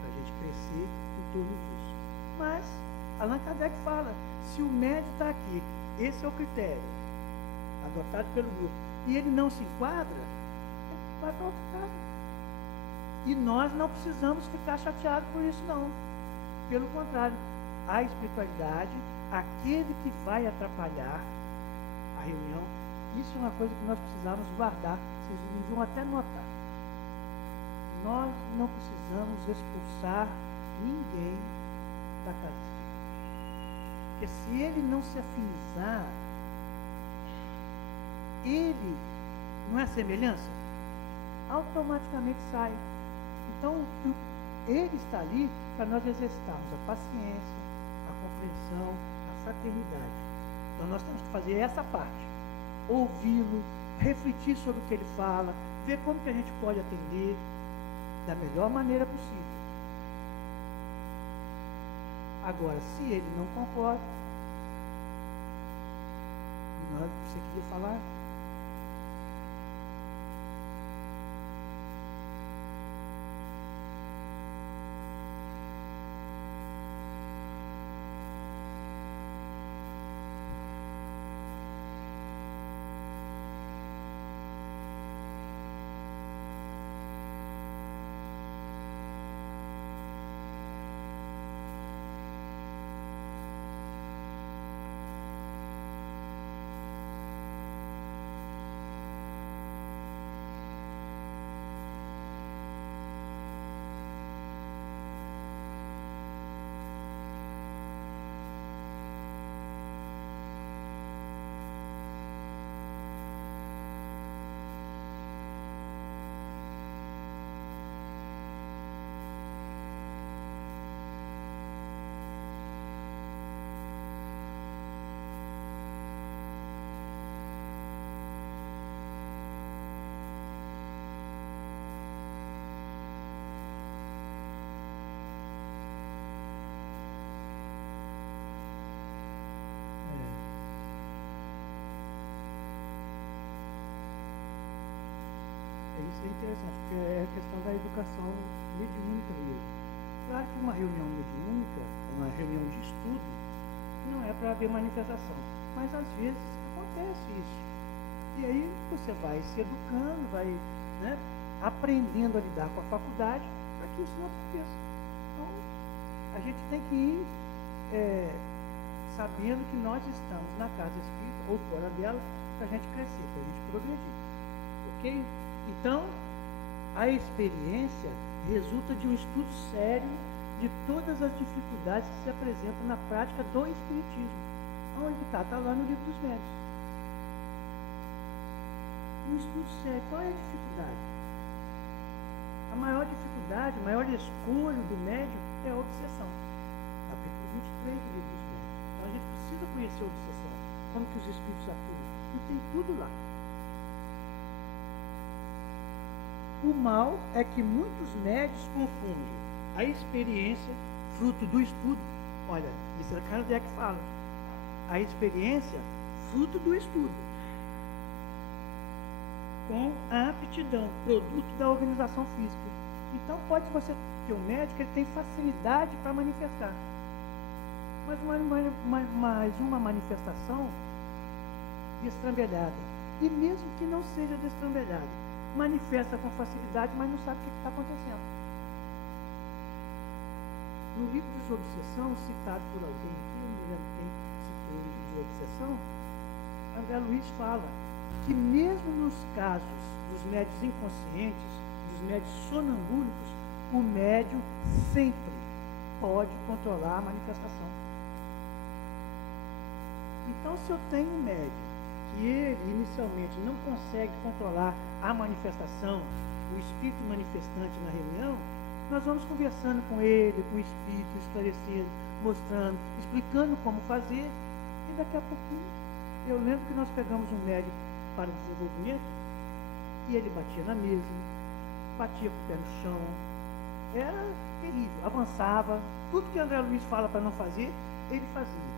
para a gente crescer em torno disso. Mas Allan Kardec fala, se o médio está aqui, esse é o critério adotado pelo grupo, e ele não se enquadra, ele vai para outra casa. E nós não precisamos ficar chateados por isso, não. Pelo contrário, a espiritualidade, aquele que vai atrapalhar a reunião, isso é uma coisa que nós precisamos guardar. Vocês deviam até notar. Nós não precisamos expulsar ninguém da casa espírita. Porque se ele não se afinizar, ele não é semelhança? Automaticamente sai. Então, ele está ali para nós exercitarmos a paciência, a compreensão, a fraternidade. Então, nós temos que fazer essa parte. Ouvi-lo, refletir sobre o que ele fala, ver como que a gente pode atender da melhor maneira possível. Agora, se ele não concorda, você queria falar? Isso é interessante, porque é a questão da educação mediúnica mesmo. Claro que uma reunião mediúnica, uma reunião de estudo, não é para haver manifestação. Mas às vezes acontece isso. E aí você vai se educando, vai, né, aprendendo a lidar com a faculdade para que isso não aconteça. Então, a gente tem que ir sabendo que nós estamos na casa espírita ou fora dela para a gente crescer, para a gente progredir. Ok? Então, a experiência resulta de um estudo sério de todas as dificuldades que se apresentam na prática do espiritismo. Onde está? Está lá no livro dos médiuns. Um estudo sério. Qual é a dificuldade? A maior dificuldade, a maior escolha do médium é a obsessão. Capítulo 23 do livro dos médiuns. Então a gente precisa conhecer a obsessão. Como que os espíritos atuam. E tem tudo lá. O mal é que muitos médios confundem a experiência, fruto do estudo. Olha, isso é Kardec que fala. A experiência, fruto do estudo, com a aptidão, produto da organização física. Então, pode você ter um médico, ele tem facilidade para manifestar. Mas uma manifestação destrambelhada. E mesmo que não seja destrambelhada, manifesta com facilidade, mas não sabe o que está acontecendo. No livro de Desobsessão, citado por alguém aqui, eu não me lembro quem citou o livro de Desobsessão, André Luiz fala que mesmo nos casos dos médiuns inconscientes, dos médiuns sonambúlicos, o médium sempre pode controlar a manifestação. Então, se eu tenho um médium que ele inicialmente não consegue controlar a manifestação, o espírito manifestante na reunião, nós vamos conversando com ele, com o espírito, esclarecendo, mostrando, explicando como fazer, e daqui a pouquinho, eu lembro que nós pegamos um médium para o desenvolvimento, e ele batia na mesa, batia com o pé no chão, era terrível, avançava, tudo que André Luiz fala para não fazer, ele fazia.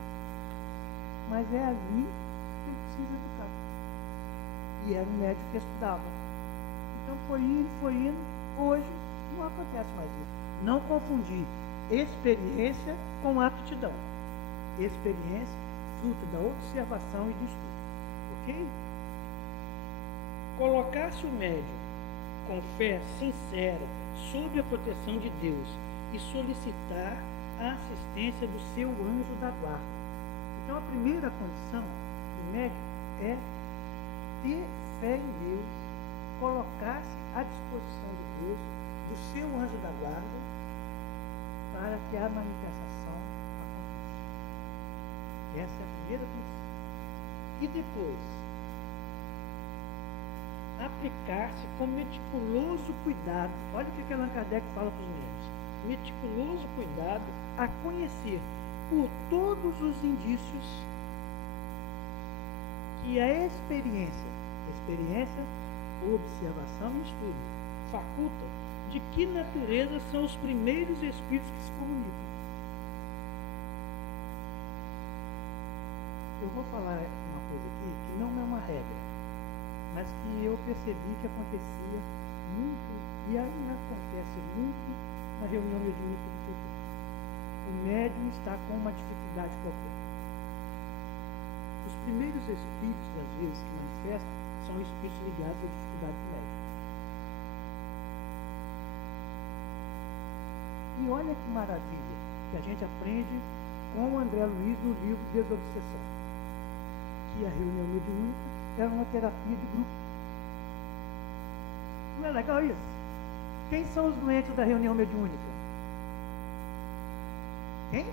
Mas é ali que ele precisa educar. E era um médico que estudava. Então foi indo, hoje não acontece mais isso. Não confundir experiência com aptidão. Experiência, fruto da observação e do estudo. Ok? Colocar-se o médium com fé sincera sob a proteção de Deus e solicitar a assistência do seu anjo da guarda. Então a primeira condição do médium é ter fé em Deus, colocar-se à disposição de Deus, do seu anjo da guarda, para que a manifestação aconteça. Essa é a primeira condição. E depois, aplicar-se com meticuloso cuidado. Olha o que Allan Kardec fala para os médiuns. Meticuloso cuidado a conhecer por todos os indícios que a experiência, observação e estudo, faculta de que natureza são os primeiros espíritos que se comunicam. Eu vou falar uma coisa aqui que não é uma regra, mas que eu percebi que acontecia muito, e ainda acontece muito na reunião mediúnica do futuro. O médium está com uma dificuldade qualquer. Os primeiros espíritos, às vezes, que manifestam, são espíritos ligados à dificuldade do médium. E olha que maravilha que a gente aprende com o André Luiz no livro Desobsessão, que a reunião mediúnica era uma terapia de grupo. Não é legal isso? Quem são os doentes da reunião mediúnica? Quem?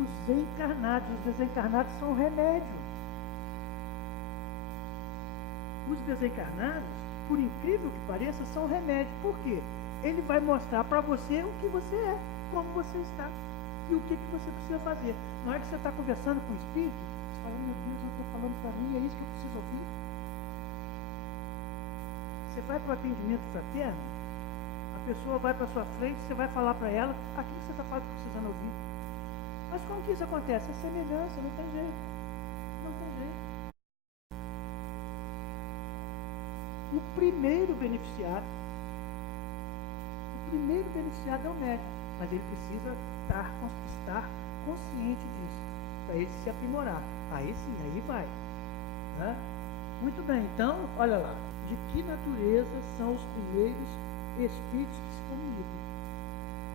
Os encarnados. Os desencarnados são o remédio. Os desencarnados, por incrível que pareça, são o remédio. Por quê? Ele vai mostrar para você o que você é, como você está e o que você precisa fazer. Na hora que você está conversando com o espírito, você fala, meu Deus, eu estou falando para mim, é isso que eu preciso ouvir. Você vai para o atendimento fraterno, a pessoa vai para a sua frente, você vai falar para ela aquilo que você está precisando ouvir. Mas como que isso acontece? É semelhança, não tem jeito. Não tem jeito. O primeiro beneficiado é o médico, mas ele precisa estar consciente disso, para ele se aprimorar. Aí sim, aí vai. Né? Muito bem, então, olha lá. De que natureza são os primeiros espíritos que se comunicam?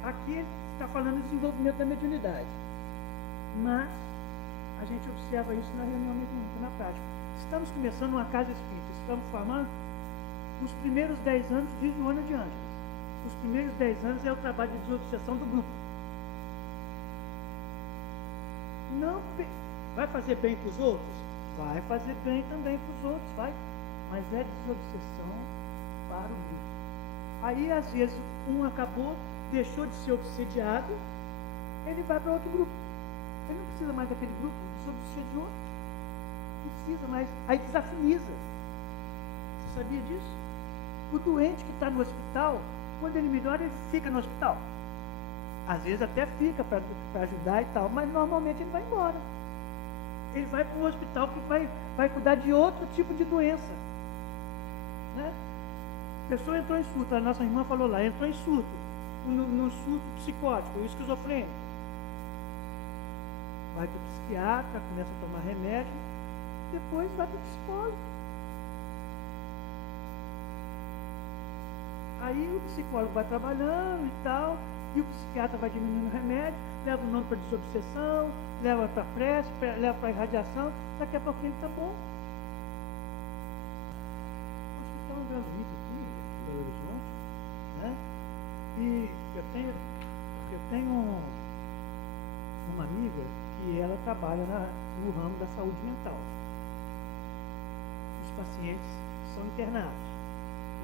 Aqui ele está falando do desenvolvimento da mediunidade. Mas a gente observa isso na reunião mediúnica, na prática. Estamos começando uma casa espírita, estamos formando os primeiros 10 anos de Joana de Ângeles. Os primeiros 10 anos é o trabalho de desobsessão do grupo. Não vai fazer bem para os outros? Vai fazer bem também para os outros, vai. Mas é desobsessão para o grupo. Aí, às vezes, um acabou, deixou de ser obsediado, ele vai para outro grupo. Ele não precisa mais daquele grupo, desobsediou. Não precisa mais. Aí desafiniza. Você sabia disso? O doente que está no hospital, quando ele melhora, ele fica no hospital. Às vezes até fica para ajudar e tal, mas normalmente ele vai embora. Ele vai para um hospital que vai cuidar de outro tipo de doença. Né? A pessoa entrou em surto, a nossa irmã falou lá, entrou em surto, no surto psicótico, esquizofrênico. Vai para o psiquiatra, começa a tomar remédio, depois vai para o psicólogo. Aí o psicólogo vai trabalhando e tal, e o psiquiatra vai diminuindo o remédio, leva o nome para desobsessão, leva para prece, leva para irradiação, daqui a pouquinho está bom. Acho que está um gratuito aqui, em Belo Horizonte, né? E eu tenho uma amiga que ela trabalha no ramo da saúde mental. Os pacientes são internados.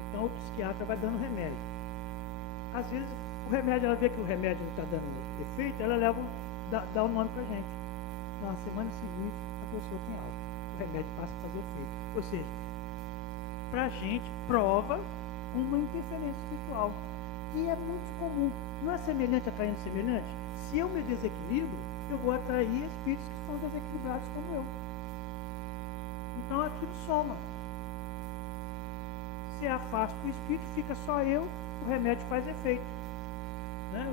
Então o psiquiatra vai dando remédio. Às vezes o remédio, ela vê que o remédio não está dando efeito, ela dá o nome para a gente. Na semana seguinte a pessoa tem alta. O remédio passa a fazer efeito. Ou seja, para a gente prova uma interferência espiritual. E é muito comum. Não é semelhante atraindo semelhante? Se eu me desequilibro, eu vou atrair espíritos que são desequilibrados como eu. Então aquilo soma. Se afasta o espírito, fica só eu, o remédio faz efeito. Né?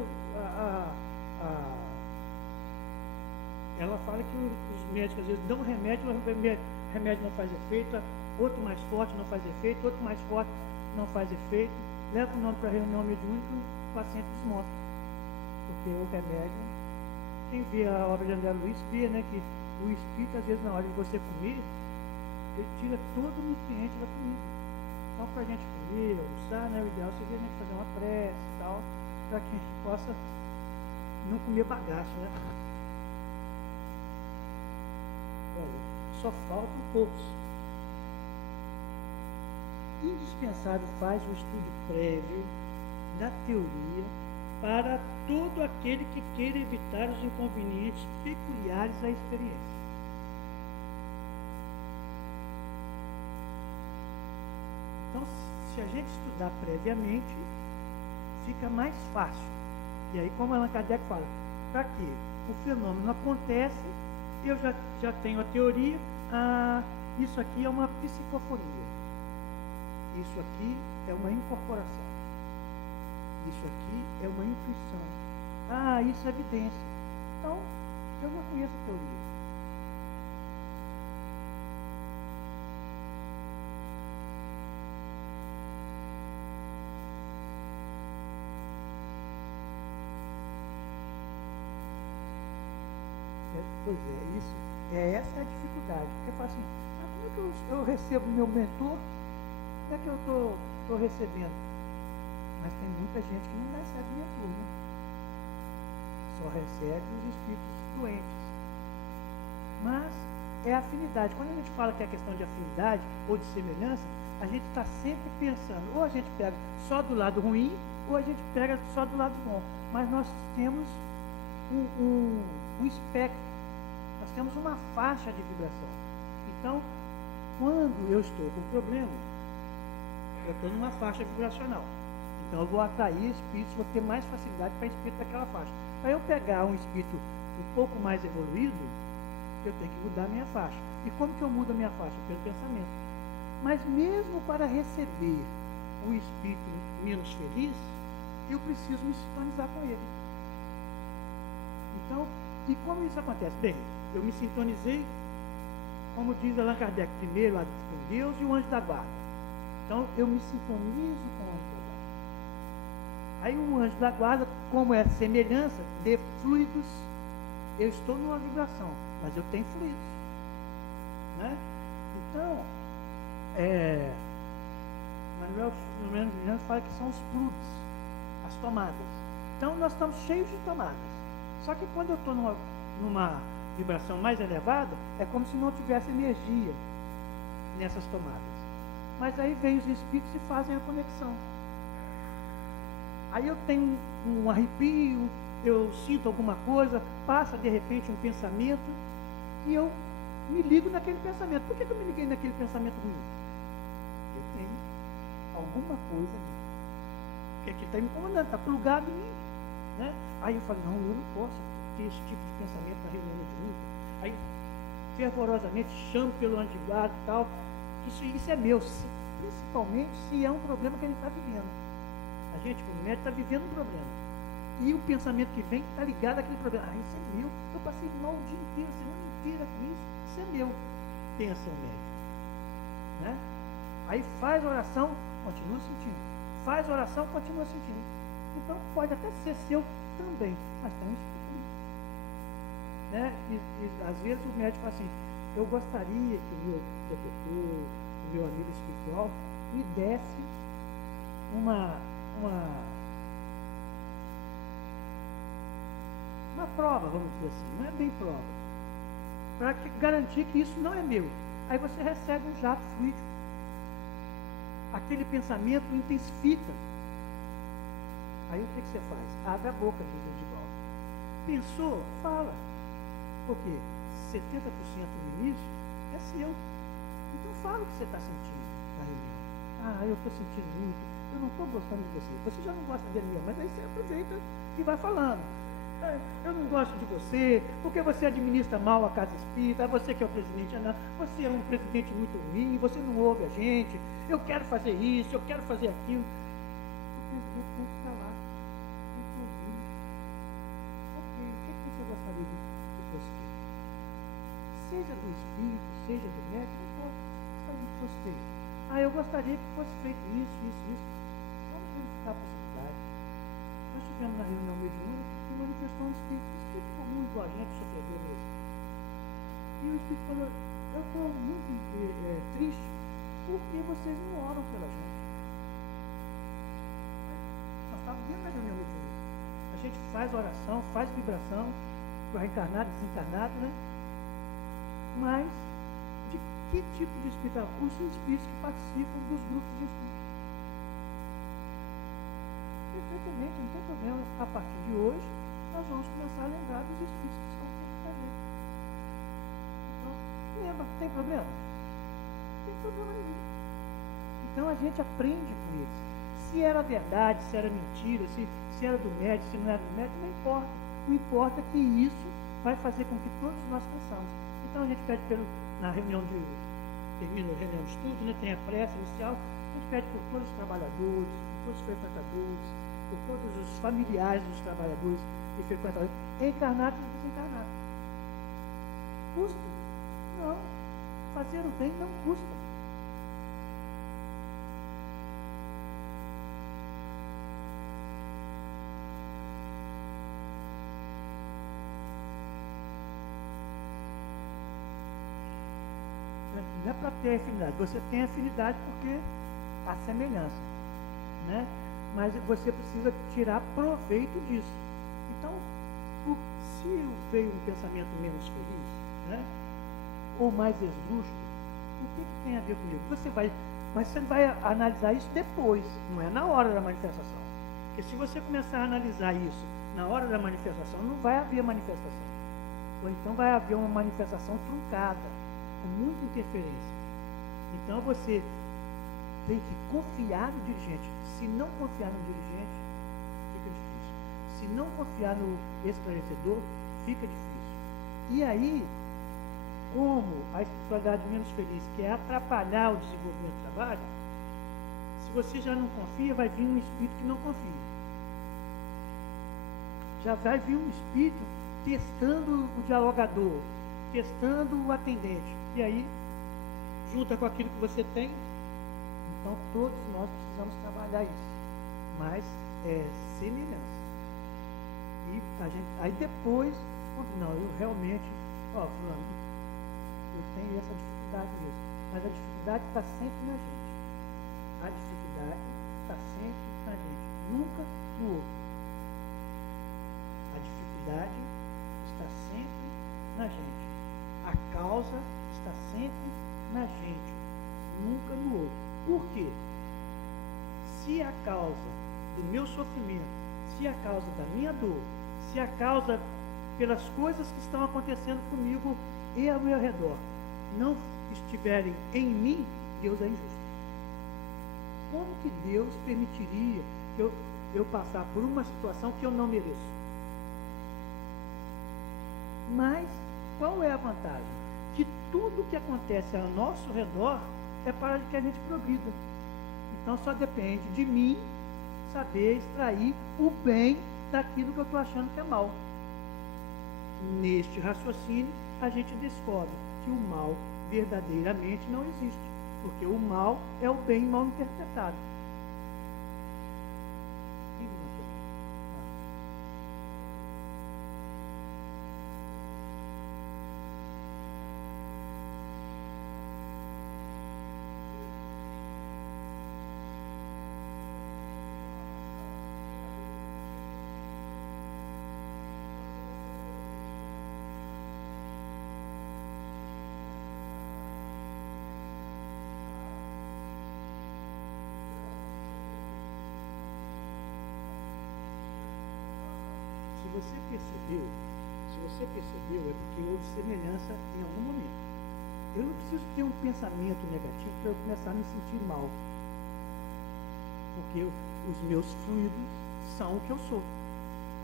Ela fala que os médicos às vezes dão remédio, o remédio não faz efeito, outro mais forte não faz efeito, outro mais forte não faz efeito. Leva o nome para a reunião mediúnica, o paciente desmonta. Porque o remédio, quem vê a obra de André Luiz, vê, né, que o espírito, às vezes, na hora de você comer, ele tira todo o nutriente da comida. Então, para a gente comer, almoçar, né, o ideal seria a gente fazer uma prece e tal, para que a gente possa não comer bagaço, né? Olha, só faltam poucos. Indispensável faz o estudo prévio da teoria para todo aquele que queira evitar os inconvenientes peculiares à experiência. Então, se a gente estudar previamente, fica mais fácil. E aí, como Allan Kardec fala, para quê? O fenômeno acontece, eu já tenho a teoria, isso aqui é uma psicofonia. Isso aqui é uma incorporação. Isso aqui é uma intuição. Isso é evidência. Então, eu já conheço a teoria. Pois é, essa é a dificuldade. Porque eu falo assim, como é que eu recebo meu mentor? Como é que eu estou recebendo? Mas tem muita gente que não recebe mentor, né? Só recebe os espíritos doentes. Mas é afinidade. Quando a gente fala que é questão de afinidade ou de semelhança, a gente está sempre pensando, ou a gente pega só do lado ruim, ou a gente pega só do lado bom. Mas nós temos um espectro. Nós temos uma faixa de vibração. Então, quando eu estou com problema, eu estou numa faixa vibracional. Então, eu vou atrair espíritos, vou ter mais facilidade para espírito daquela faixa. Para eu pegar um espírito um pouco mais evoluído, eu tenho que mudar a minha faixa. E como que eu mudo a minha faixa? Pelo pensamento. Mas mesmo para receber um espírito menos feliz, eu preciso me sintonizar com ele. Então, e como isso acontece? Bem, eu me sintonizei, como diz Allan Kardec, primeiro com Deus e o anjo da guarda. Então, eu me sintonizo com o anjo da guarda. Aí o anjo da guarda, como é semelhança de fluidos, eu estou numa vibração, mas eu tenho fluidos. Né? Então, Manuel fala que são os plugs, as tomadas. Então, nós estamos cheios de tomadas. Só que quando eu estou numa vibração mais elevada, é como se não tivesse energia nessas tomadas. Mas aí vem os espíritos e fazem a conexão. Aí eu tenho um arrepio, eu sinto alguma coisa, passa de repente um pensamento e eu me ligo naquele pensamento. Por que eu me liguei naquele pensamento ruim? Eu tenho alguma coisa ali. Que aqui está me incomodando, está plugado em mim. Né? Aí eu falei, não, eu não posso ter esse tipo de pensamento na reunião mediúnica. Aí, fervorosamente, chamo pelo anjo de guarda e tal. Isso é meu, principalmente se é um problema que a gente está vivendo. A gente, como médico, está vivendo um problema. E o pensamento que vem está ligado àquele problema. Isso é meu. Eu passei mal o dia inteiro, a semana inteira com isso. Isso é meu. Pensa o médico. Né? Aí faz a oração, continua sentindo. faz oração, continua sentindo. Então pode até ser seu também, mas tem um espírito. Né? E às vezes o médico fala assim, eu gostaria que o meu protetor, o meu amigo espiritual, me desse uma prova, vamos dizer assim, não é bem prova, para garantir que isso não é meu. Aí você recebe um jato fluido. Aquele pensamento intensifica. Aí o que você faz? Abre a boca, diz o Edivaldo. Pensou? Fala. Porque 70% no início é seu. Então fala o que você está sentindo na reunião. Ah, eu estou sentindo muito, eu não estou gostando de você. Você já não gosta dele mesmo, mas aí você aproveita e vai falando. Eu não gosto de você, porque você administra mal a casa espírita, você que é o presidente, não, você é um presidente muito ruim, você não ouve a gente, eu quero fazer isso, eu quero fazer aquilo. O presidente tem que estar lá, tem que ouvir. Ok, o que você gostaria de fosse feito? Seja do espírito, seja do médico, não importa, gostaria que fosse feito. Ah, eu gostaria que fosse feito isso. Vamos verificar a possibilidade. Nós tivemos na reunião mediúnica que manifestou um espírito comum igual a gente, sofredor mesmo. E o espírito falou, eu estou muito triste porque vocês não oram pela gente. Nós estávamos dentro da reunião mediúnica. A gente faz oração, faz vibração, para reencarnado, desencarnado, né? Mas, de que tipo de espírito? Os espíritos que participam dos grupos de espíritos. Perfeitamente, não tem problema. A partir de hoje, nós vamos começar a lembrar dos espíritos que estão aqui com a gente. Então, lembra, tem problema? Não tem problema nenhum. Então a gente aprende com eles. Se era verdade, se era mentira, se era do médico, se não era do médico, não importa. Não importa que isso vai fazer com que todos nós cresçamos. Então a gente pede na reunião termina a reunião de estudo, né, tem a prece inicial, a gente pede por todos os trabalhadores, por todos os frequentadores, por todos os familiares dos trabalhadores e frequentadores, encarnados e desencarnados. Custa? Não. Fazer o bem não custa. Não é para ter afinidade. Você tem afinidade porque há semelhança, né? Mas você precisa tirar proveito disso. Então, se veio um pensamento menos feliz, né? Ou mais esdrúxulo, o que tem a ver comigo? Mas você vai analisar isso depois, não é na hora da manifestação. Porque se você começar a analisar isso na hora da manifestação, não vai haver manifestação. Ou então vai haver uma manifestação truncada, com muita interferência. Então você tem que confiar no dirigente. Se não confiar no dirigente, fica difícil. Se não confiar no esclarecedor, fica difícil. E aí, como a espiritualidade menos feliz quer atrapalhar o desenvolvimento do trabalho, se você já não confia, vai vir um espírito que não confia. Já vai vir um espírito testando o dialogador, testando o atendente. E aí, junta com aquilo que você tem, então todos nós precisamos trabalhar isso. Mas é semelhança. E aí depois, não, eu realmente, fulano, eu tenho essa dificuldade mesmo. Mas a dificuldade está sempre na gente. A dificuldade está sempre na gente, nunca no outro. A dificuldade está sempre na gente. A causa está sempre na gente, nunca no outro. Por quê? Se a causa do meu sofrimento, se a causa da minha dor, se a causa pelas coisas que estão acontecendo comigo e ao meu redor não estiverem em mim, Deus é injusto. Como que Deus permitiria que eu passar por uma situação que eu não mereço? Mas qual é a vantagem? Que tudo que acontece ao nosso redor é para que a gente progrida. Então só depende de mim saber extrair o bem daquilo que eu estou achando que é mal. Neste raciocínio, a gente descobre que o mal verdadeiramente não existe. Porque o mal é o bem mal interpretado. você percebeu, é porque houve semelhança em algum momento. Eu não preciso ter um pensamento negativo para eu começar a me sentir mal. Porque os meus fluidos são o que eu sou.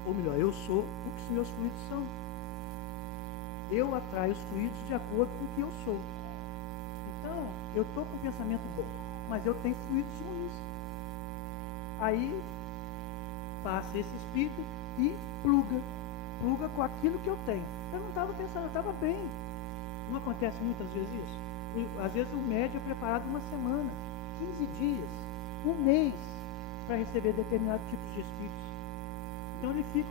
Ou melhor, eu sou o que os meus fluidos são. Eu atraio os fluidos de acordo com o que eu sou. Então, eu estou com um pensamento bom, mas eu tenho fluidos ruins. Aí, passa esse espírito e pluga com aquilo que eu tenho. Eu não estava pensando, eu estava bem. Não acontece muitas vezes isso? Às vezes o médium é preparado uma semana, 15 dias, um mês, para receber determinado tipo de espíritos. Então ele fica,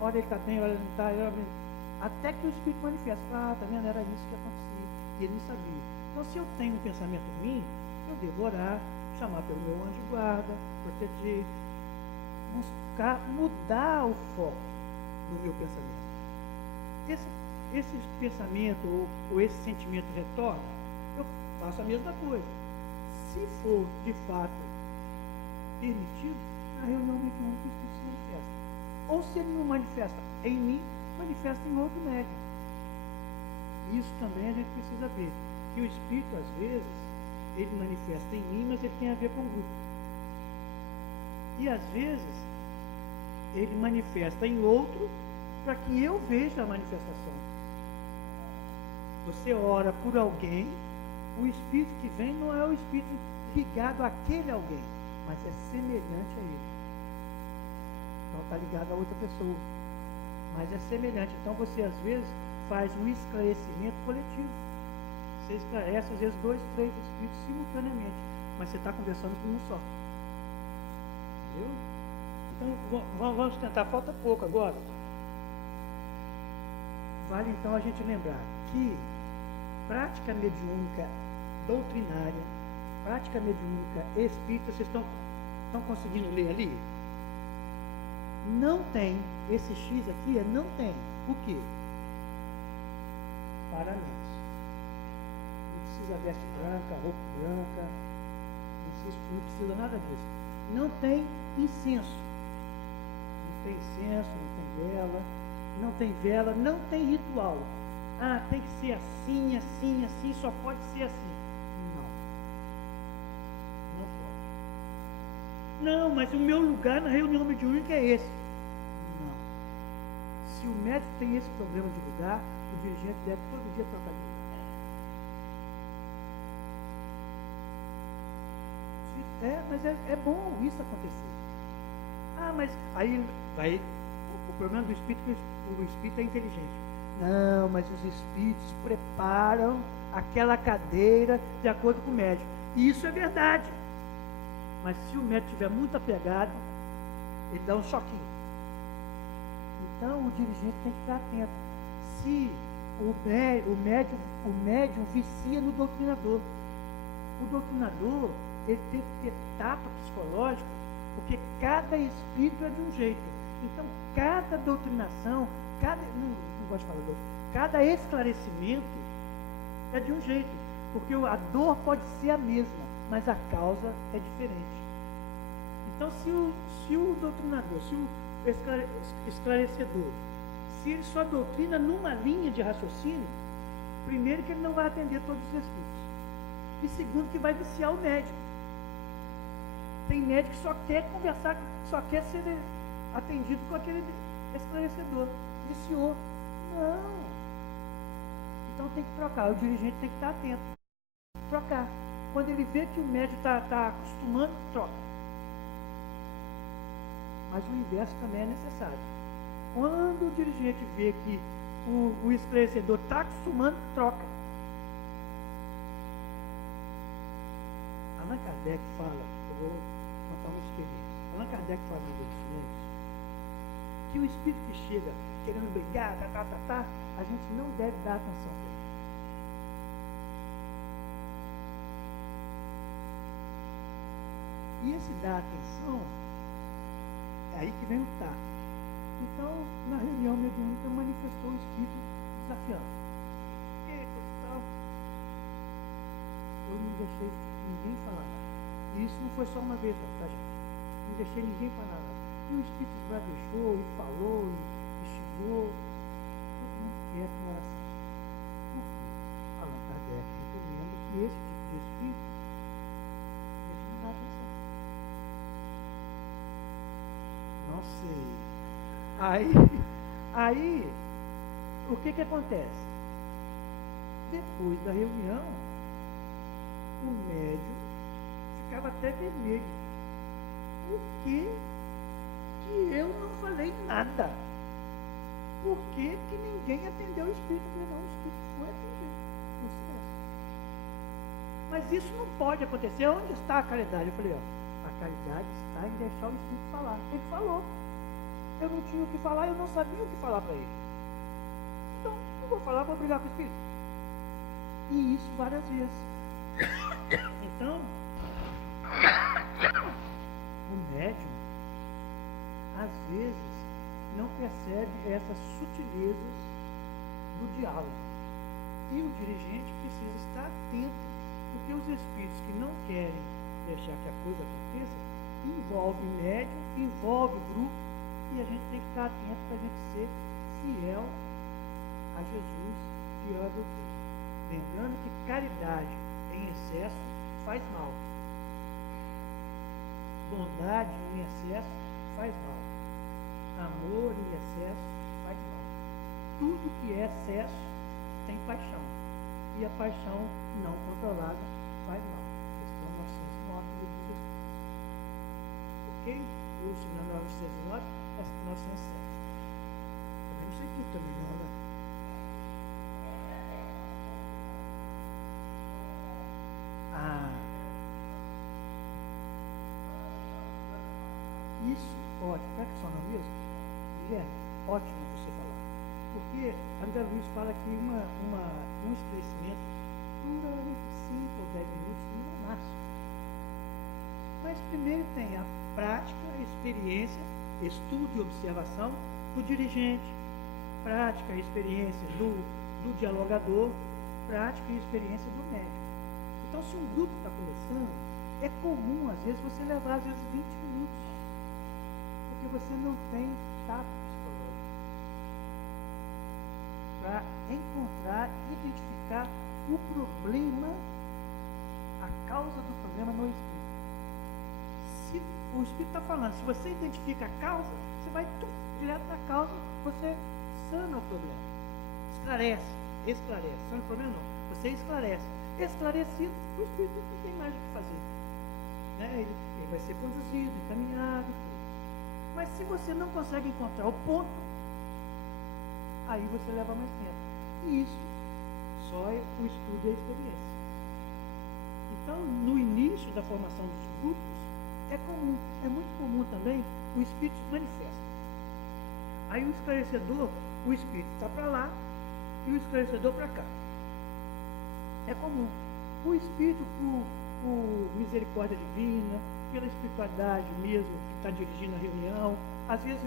hora ele está bem, hora ele não está, até que o espírito manifesta. Ah, tá vendo? Era isso que acontecia. E ele não sabia. Então, se eu tenho um pensamento ruim, eu devo orar, chamar pelo meu anjo de guarda, proteger, buscar mudar o foco do meu pensamento. Esse pensamento ou esse sentimento retorna, eu faço a mesma coisa. Se for de fato permitido, na reunião mediúnica o espírito se manifesta. Ou se ele não manifesta em mim, manifesta em outro médium. Isso também a gente precisa ver. Que o espírito, às vezes, ele manifesta em mim, mas ele tem a ver com o grupo. E às vezes, ele manifesta em outro para que eu veja a manifestação. Você ora por alguém, o espírito que vem não é o espírito ligado àquele alguém, mas é semelhante a ele. Então está ligado a outra pessoa, mas é semelhante. Então você às vezes faz um esclarecimento coletivo. Você esclarece às vezes 2, 3 espíritos simultaneamente, mas você está conversando com um só. Entendeu? Então vamos tentar, falta pouco agora. Vale então a gente lembrar que prática mediúnica doutrinária, prática mediúnica espírita, vocês estão conseguindo ler ali? Não tem, esse X aqui não tem. O quê? Paramentos. Não precisa veste branca, roupa branca, não precisa nada disso. Não tem incenso. Não tem incenso, não tem vela, não tem ritual. Ah, tem que ser assim, assim, assim, só pode ser assim. Não, mas o meu lugar na reunião mediúnica é esse. Não. Se o médico tem esse problema de lugar, o dirigente deve todo dia trocar de lugar. Mas é bom isso acontecer. Ah, mas aí o problema do espírito é que o espírito é inteligente. Não, mas os espíritos preparam aquela cadeira de acordo com o médico. E isso é verdade. Mas se o médico estiver muito apegado, ele dá um choquinho. Então o dirigente tem que estar atento. Se o médium vicia no doutrinador. O doutrinador, ele tem que ter tato psicológico, porque cada espírito é de um jeito. Então cada doutrinação, não gosto de falar cada esclarecimento é de um jeito. Porque a dor pode ser a mesma, mas a causa é diferente. Então, se o doutrinador, se o esclarecedor, se ele só doutrina numa linha de raciocínio, primeiro que ele não vai atender todos os espíritos. E segundo que vai viciar o médico. Tem médico que só quer conversar, só quer ser atendido com aquele esclarecedor. Viciou. Não. Então tem que trocar. O dirigente tem que estar atento. Trocar. Quando ele vê que o médico está acostumando, troca. Mas o inverso também é necessário. Quando o dirigente vê que o esclarecedor está acostumando, troca. Allan Kardec fala, eu vou contar uma experiência. Allan Kardec fala nos Evangelhos que o espírito que chega querendo brigar, a gente não deve dar atenção para ele. E esse dar atenção, é aí que vem o tato. Então, na reunião mediúnica, manifestou o espírito desafiando. Eita, tal. Eu não deixei ninguém falar nada. E isso não foi só uma vez, tá, gente? Não deixei ninguém falar nada. E o espírito bravejou e falou, Aí, o que acontece? Depois da reunião, o médium ficava até vermelho. Por que eu não falei nada? Por que ninguém atendeu o Espírito? Eu falei, não, o Espírito foi atender. Não se mexe. Mas isso não pode acontecer. Onde está a caridade? Eu falei, ó, a caridade está em deixar o Espírito falar. Ele falou. Eu não tinha o que falar, eu não sabia o que falar para ele. Então, não vou falar, vou brigar com o Espírito. E isso várias vezes. Então, o médium, às vezes, não percebe essas sutilezas do diálogo. E o dirigente precisa estar atento, porque os espíritos que não querem deixar que a coisa aconteça, envolve o médium, envolve o grupo, e a gente tem que estar atento para a gente ser fiel a Jesus, fiel à doutrina. Lembrando que caridade em excesso faz mal. Bondade em excesso faz mal. Amor em excesso faz mal. Tudo que é excesso tem paixão. E a paixão não controlada faz mal. Questão 909 do livro dos Espíritos. Ok? O ensinando a 909, essa 907. Também não sei tudo também, não, né? Isso, ótimo. Como é que é o seu nome mesmo? Guilherme, ótimo você falar. Porque André Luiz fala que um esclarecimento dura entre 5 ou 10 minutos no máximo. Mas primeiro tem a prática, a experiência, estudo e observação do dirigente, prática e experiência do dialogador, prática e experiência do médico. Então, se um grupo está começando, é comum, às vezes, você levar, às vezes, 20 minutos. Porque você não tem tato psicológico para encontrar, identificar o problema, a causa do problema no espírito. Se o espírito está falando, se você identifica a causa, você vai direto na causa, você sana o problema. Esclarece. Sana o problema não, você esclarece. Esclarecido, o espírito não tem mais o que fazer. Né? Ele vai ser conduzido, encaminhado, tudo. Mas se você não consegue encontrar o ponto, aí você leva mais tempo. E isso só é o estudo e a experiência. Então, no início da formação dos grupos, é muito comum também o espírito se manifesta. Aí o esclarecedor, o espírito está para lá e o esclarecedor para cá. É comum. O espírito, por misericórdia divina, pela espiritualidade mesmo, que está dirigindo a reunião, às vezes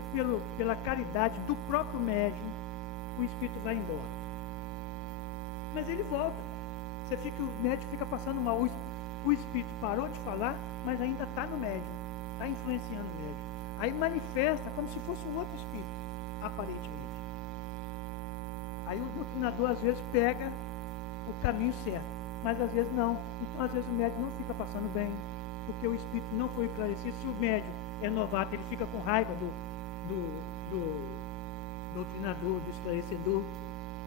pela caridade do próprio médium, o espírito vai embora. Mas ele volta. O médium fica passando mal. O espírito parou de falar, mas ainda está no médium, está influenciando o médium. Aí manifesta como se fosse um outro espírito, aparentemente. Aí o doutrinador às vezes pega o caminho certo, mas às vezes não. Então às vezes o médium não fica passando bem, porque o espírito não foi esclarecido. Se o médium é novato, ele fica com raiva do doutrinador, do esclarecedor.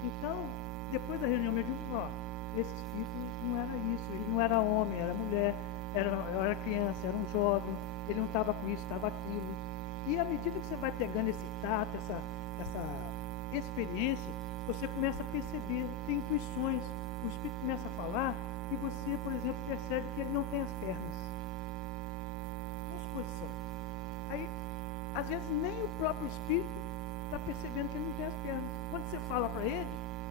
Então, depois da reunião mediúnica, esse espírito não era isso, ele não era homem, era mulher, era criança, era um jovem, ele não estava com isso, estava aquilo. E à medida que você vai pegando esse tato, essa experiência, você começa a perceber, tem intuições. O espírito começa a falar e você, por exemplo, percebe que ele não tem as pernas. Posição. Aí, às vezes, nem o próprio espírito está percebendo que ele não tem as pernas. Quando você fala para ele,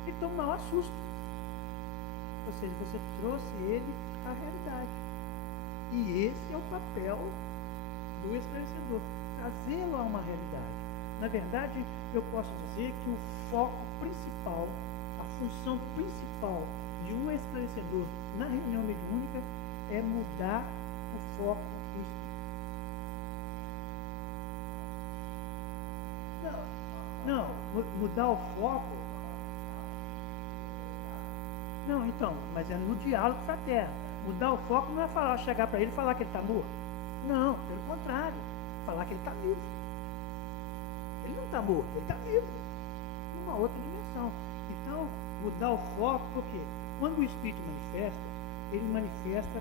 ele toma o maior susto. Ou seja, você trouxe ele à realidade. E esse é o papel do esclarecedor, trazê-lo a uma realidade. Na verdade, eu posso dizer que o foco principal, a função principal de um esclarecedor na reunião mediúnica é mudar o foco do espírito. Não, mudar o foco. Não, então, mas é no diálogo fraterno. Mudar o foco não é chegar para ele e falar que ele está morto. Não, pelo contrário, falar que ele está vivo. Ele Ele não está morto, ele está vivo, numa outra dimensão. Então, mudar o foco, porque quando o Espírito manifesta, ele manifesta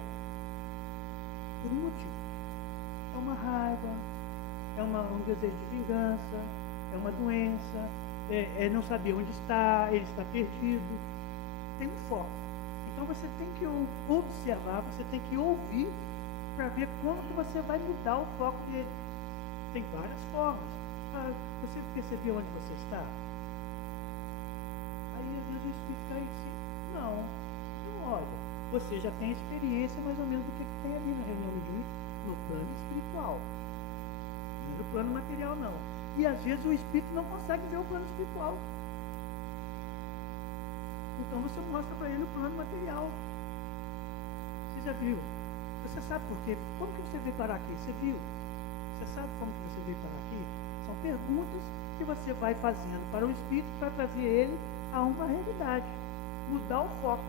por um motivo. É uma raiva, é um desejo de vingança, é uma doença, é não saber onde está, ele está perdido. Tem um foco. Então você tem que observar, você tem que ouvir para ver como que você vai mudar o foco dele. Tem várias formas. Você percebeu onde você está? Aí às vezes o Espírito está aí assim, não. Então olha, você já tem experiência mais ou menos do que tem ali na reunião mediúnica, no plano espiritual. Não é no plano material não. E às vezes o Espírito não consegue ver o plano espiritual. Então você mostra para ele o plano material. Você já viu? Você sabe por quê? Como que você veio parar aqui? Você viu? Você sabe como que você veio parar aqui? São perguntas que você vai fazendo para o Espírito para trazer ele a uma realidade. Mudar o foco.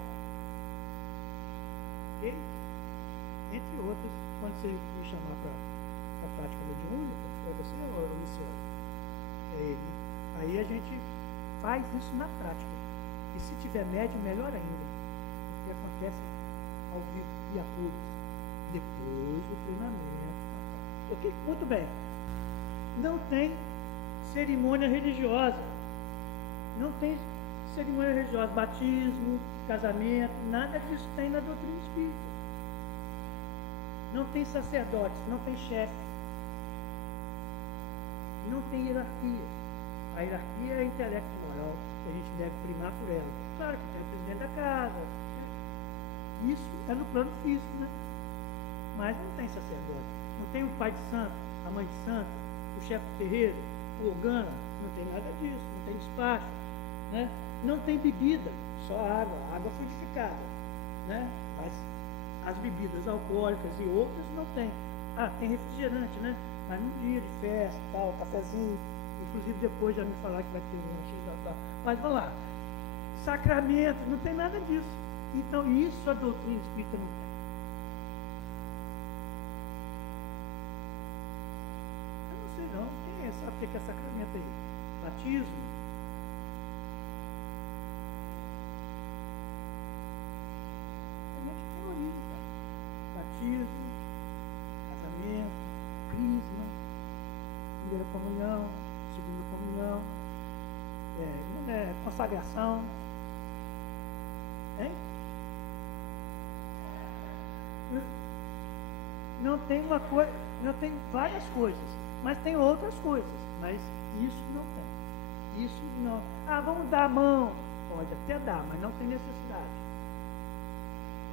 Ok? Entre outras, quando você me chamar para a prática mediúnica, é você ou Luciano? É ele. Aí a gente faz isso na prática. E se tiver médium, melhor ainda. Porque acontece ao vivo e a cores. Depois do treinamento. Ok? Muito bem. Não tem cerimônia religiosa. Não tem cerimônia religiosa. Batismo, casamento, nada disso tem na doutrina espírita. Não tem sacerdotes, não tem chefe. Não tem hierarquia. A hierarquia é intelecto moral, que a gente deve primar por ela. Claro que tem o presidente da casa. Né? Isso é no plano físico, né? Mas não tem sacerdote. Não tem o pai de santo, a mãe de santo, o chefe de terreiro, o organa. Não tem nada disso. Não tem despacho. Né? Não tem bebida, só água fluidificada. Né? Mas as bebidas alcoólicas e outras não tem. Tem refrigerante, né? Mas num dia de festa, tal, cafezinho. Inclusive depois já me falaram que vai ter um X, mas vamos lá. Sacramento, não tem nada disso. Então isso a doutrina espírita não tem. Eu não sei não. Quem sabe o que é sacramento aí? Batismo? A gente teoriza. Batismo, casamento, crisma, primeira comunhão, segunda comunhão, consagração. Hein? Não tem uma coisa, não tem várias coisas, mas tem outras coisas, mas isso não tem. Isso não. Vamos dar a mão. Pode até dar, mas não tem necessidade.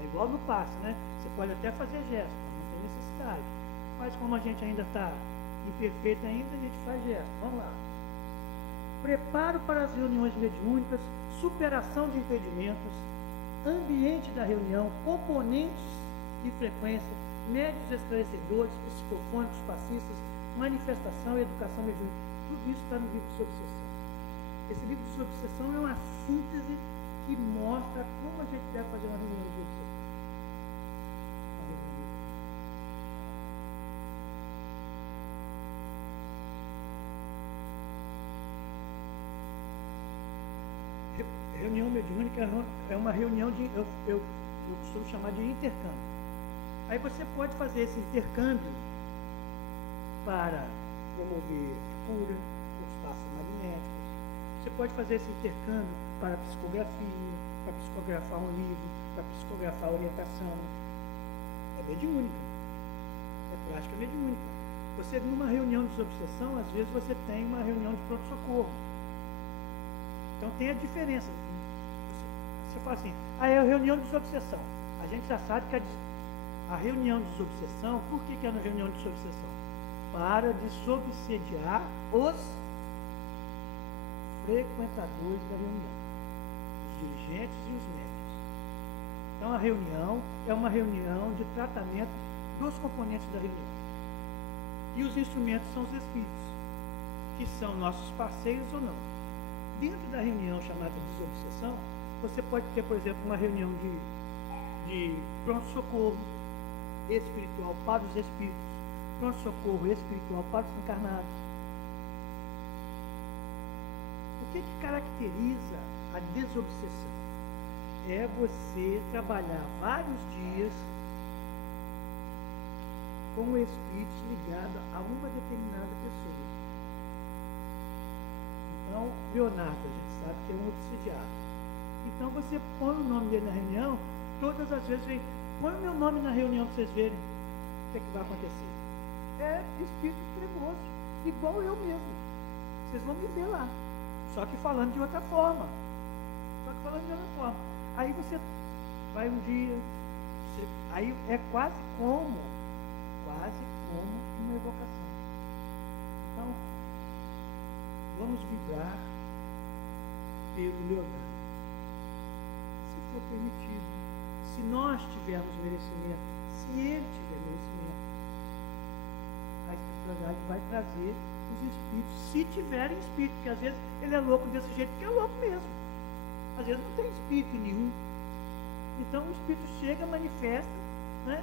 É igual no passe, né? Você pode até fazer gesto, mas não tem necessidade. Mas como a gente ainda está imperfeito ainda, a gente faz gesto. Vamos lá. Preparo para as reuniões mediúnicas, superação de impedimentos, ambiente da reunião, componentes e frequência, médios esclarecedores, psicofônicos, passistas, manifestação e educação mediúnica. Tudo isso está no livro de obsessão. Esse livro de obsessão é uma síntese que mostra como a gente deve fazer uma reunião de obsessão. Reunião mediúnica é uma reunião de, eu costumo chamar de intercâmbio. Aí você pode fazer esse intercâmbio para promover cura, os passos magnéticos. Você pode fazer esse intercâmbio para psicografia, para psicografar um livro, para psicografar orientação. É mediúnica. É prática mediúnica. Você, numa reunião de desobsessão, às vezes você tem uma reunião de pronto-socorro. Então tem a diferença. Você fala assim, é a reunião de desobsessão. A gente já sabe que a reunião de desobsessão, por que é a reunião de desobsessão? Para desobsediar os frequentadores da reunião, os dirigentes e os médicos. Então a reunião é uma reunião de tratamento dos componentes da reunião. E os instrumentos são os espíritos, que são nossos parceiros ou não. Dentro da reunião chamada desobsessão, você pode ter, por exemplo, uma reunião de pronto-socorro espiritual para os espíritos, pronto-socorro espiritual para os encarnados. que caracteriza a desobsessão? É você trabalhar vários dias com o espírito ligado a uma determinada pessoa. Então, Leonardo, a gente sabe que é um obsidiado. Então, você põe o nome dele na reunião, todas as vezes vem, põe o meu nome na reunião para vocês verem o que é que vai acontecer. É espírito trevoso, igual eu mesmo. Vocês vão me ver lá. Só que falando de outra forma. Aí você vai um dia, aí é quase como uma evocação. Então, vamos vibrar pelo Leonardo. Se for permitido, se nós tivermos merecimento, se ele tiver merecimento, a espiritualidade vai trazer os espíritos, se tiverem espírito, porque às vezes ele é louco desse jeito, que é louco mesmo. Às vezes não tem espírito nenhum. Então o espírito chega, manifesta, né?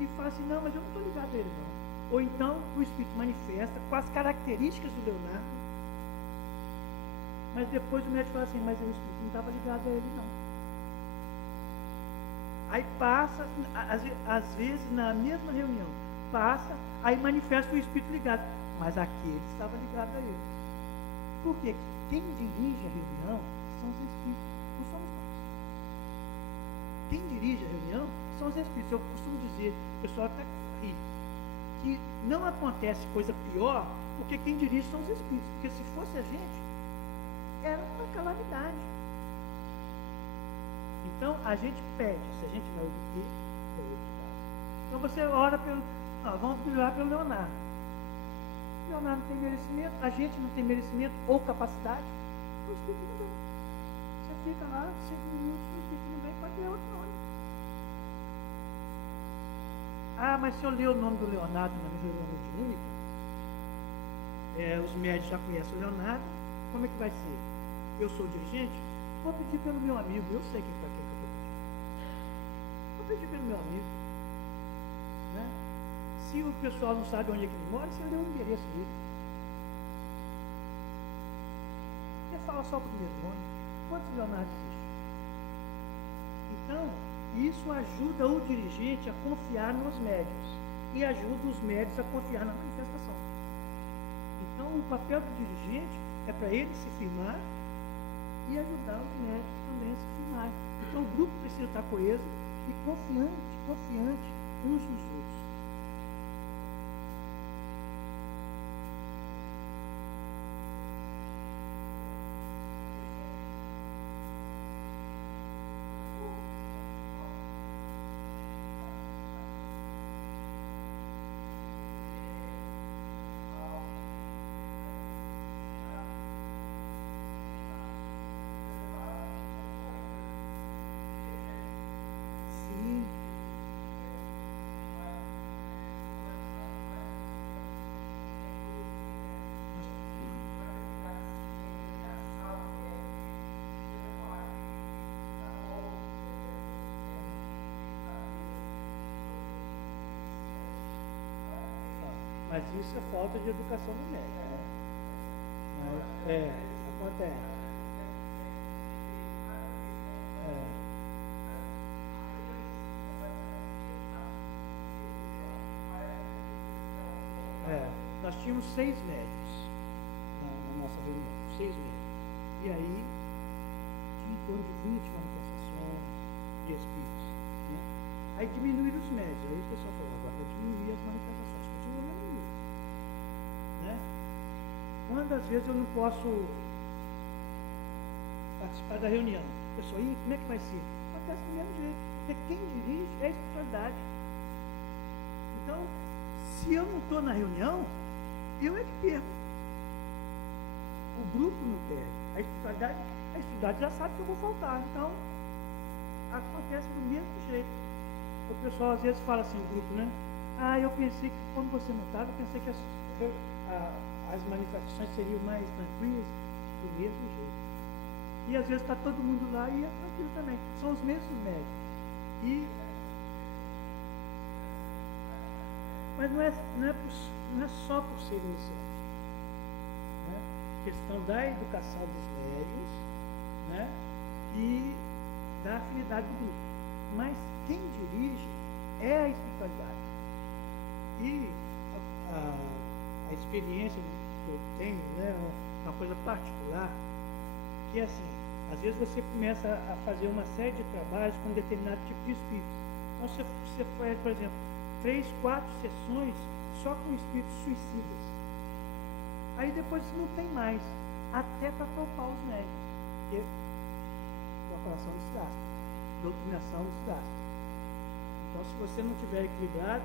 E fala assim, não, mas eu não estou ligado a ele não. Ou então o espírito manifesta com as características do Leonardo, mas depois o médico fala assim, mas o espírito não estava ligado a ele não. Aí passa, às vezes na mesma reunião, passa, aí manifesta o espírito ligado, mas aquele estava ligado a ele. Por quê? Quem dirige a reunião são os espíritos, não somos nós. Quem dirige a reunião são os espíritos. Eu costumo dizer, o pessoal até ri, que não acontece coisa pior, porque quem dirige são os espíritos. Porque se fosse a gente, era uma calamidade. Então, a gente pede, se a gente vai obter, é outro caso. Então, você ora pelo... vamos orar pelo Leonardo. O Leonardo não tem merecimento, a gente não tem merecimento ou capacidade, o espírito não vem. Você fica lá 5 minutos, o espírito não vem, pode ler outro nome. Mas se eu ler o nome do Leonardo na reunião mediúnica, os médios já conhecem o Leonardo, como é que vai ser? Eu sou o dirigente? Vou pedir pelo meu amigo, eu sei quem está aqui que eu estou pedindo. Vou pedir pelo meu amigo. Né? Se o pessoal não sabe onde é que ele mora, você lê o endereço dele. Você fala só o primeiro nome. Quantos Leonardo existem? Então, isso ajuda o dirigente a confiar nos médios e ajuda os médios a confiar na manifestação. Então, o papel do dirigente é para ele se firmar e ajudar os médicos também a se firmar. Então, o grupo precisa estar coeso e confiante uns nos outros. Mas isso é falta de educação do médico, né? Mas, acontece. Nós tínhamos 6 médicos na nossa reunião, 6 médicos. E aí, tinha em torno de 20 manifestações de espíritos. Né? Aí diminuíram os médios. Aí o pessoal falou, agora vai diminuir as manifestações. Continua o mesmo número. Né? Quantas vezes eu não posso participar da reunião? O pessoal, como é que vai ser? Acontece do mesmo jeito. Porque quem dirige é a espiritualidade. Então, se eu não estou na reunião, eu é que perco. O grupo não perde. A espiritualidade já sabe que eu vou faltar. Então, acontece do mesmo jeito. O pessoal às vezes fala assim, o grupo, né? Eu pensei que quando você não estava, eu pensei que as manifestações seriam mais tranquilas, do mesmo jeito. E às vezes está todo mundo lá e é tranquilo também. São os mesmos médicos. Mas não é só por ser iniciante. Né? questão da educação dos médiuns, né? E da afinidade do grupo. Mas quem dirige é a espiritualidade. E a experiência que eu tenho, né, uma coisa particular, que é assim, às vezes você começa a fazer uma série de trabalhos com determinado tipo de espírito. Então você faz, por exemplo, 3, 4 sessões só com espíritos suicidas. Aí depois não tem mais, até para topar os médios, que é corporação do Siddhartha, doutrinação do Siddhartha. Então, se você não tiver equilibrado,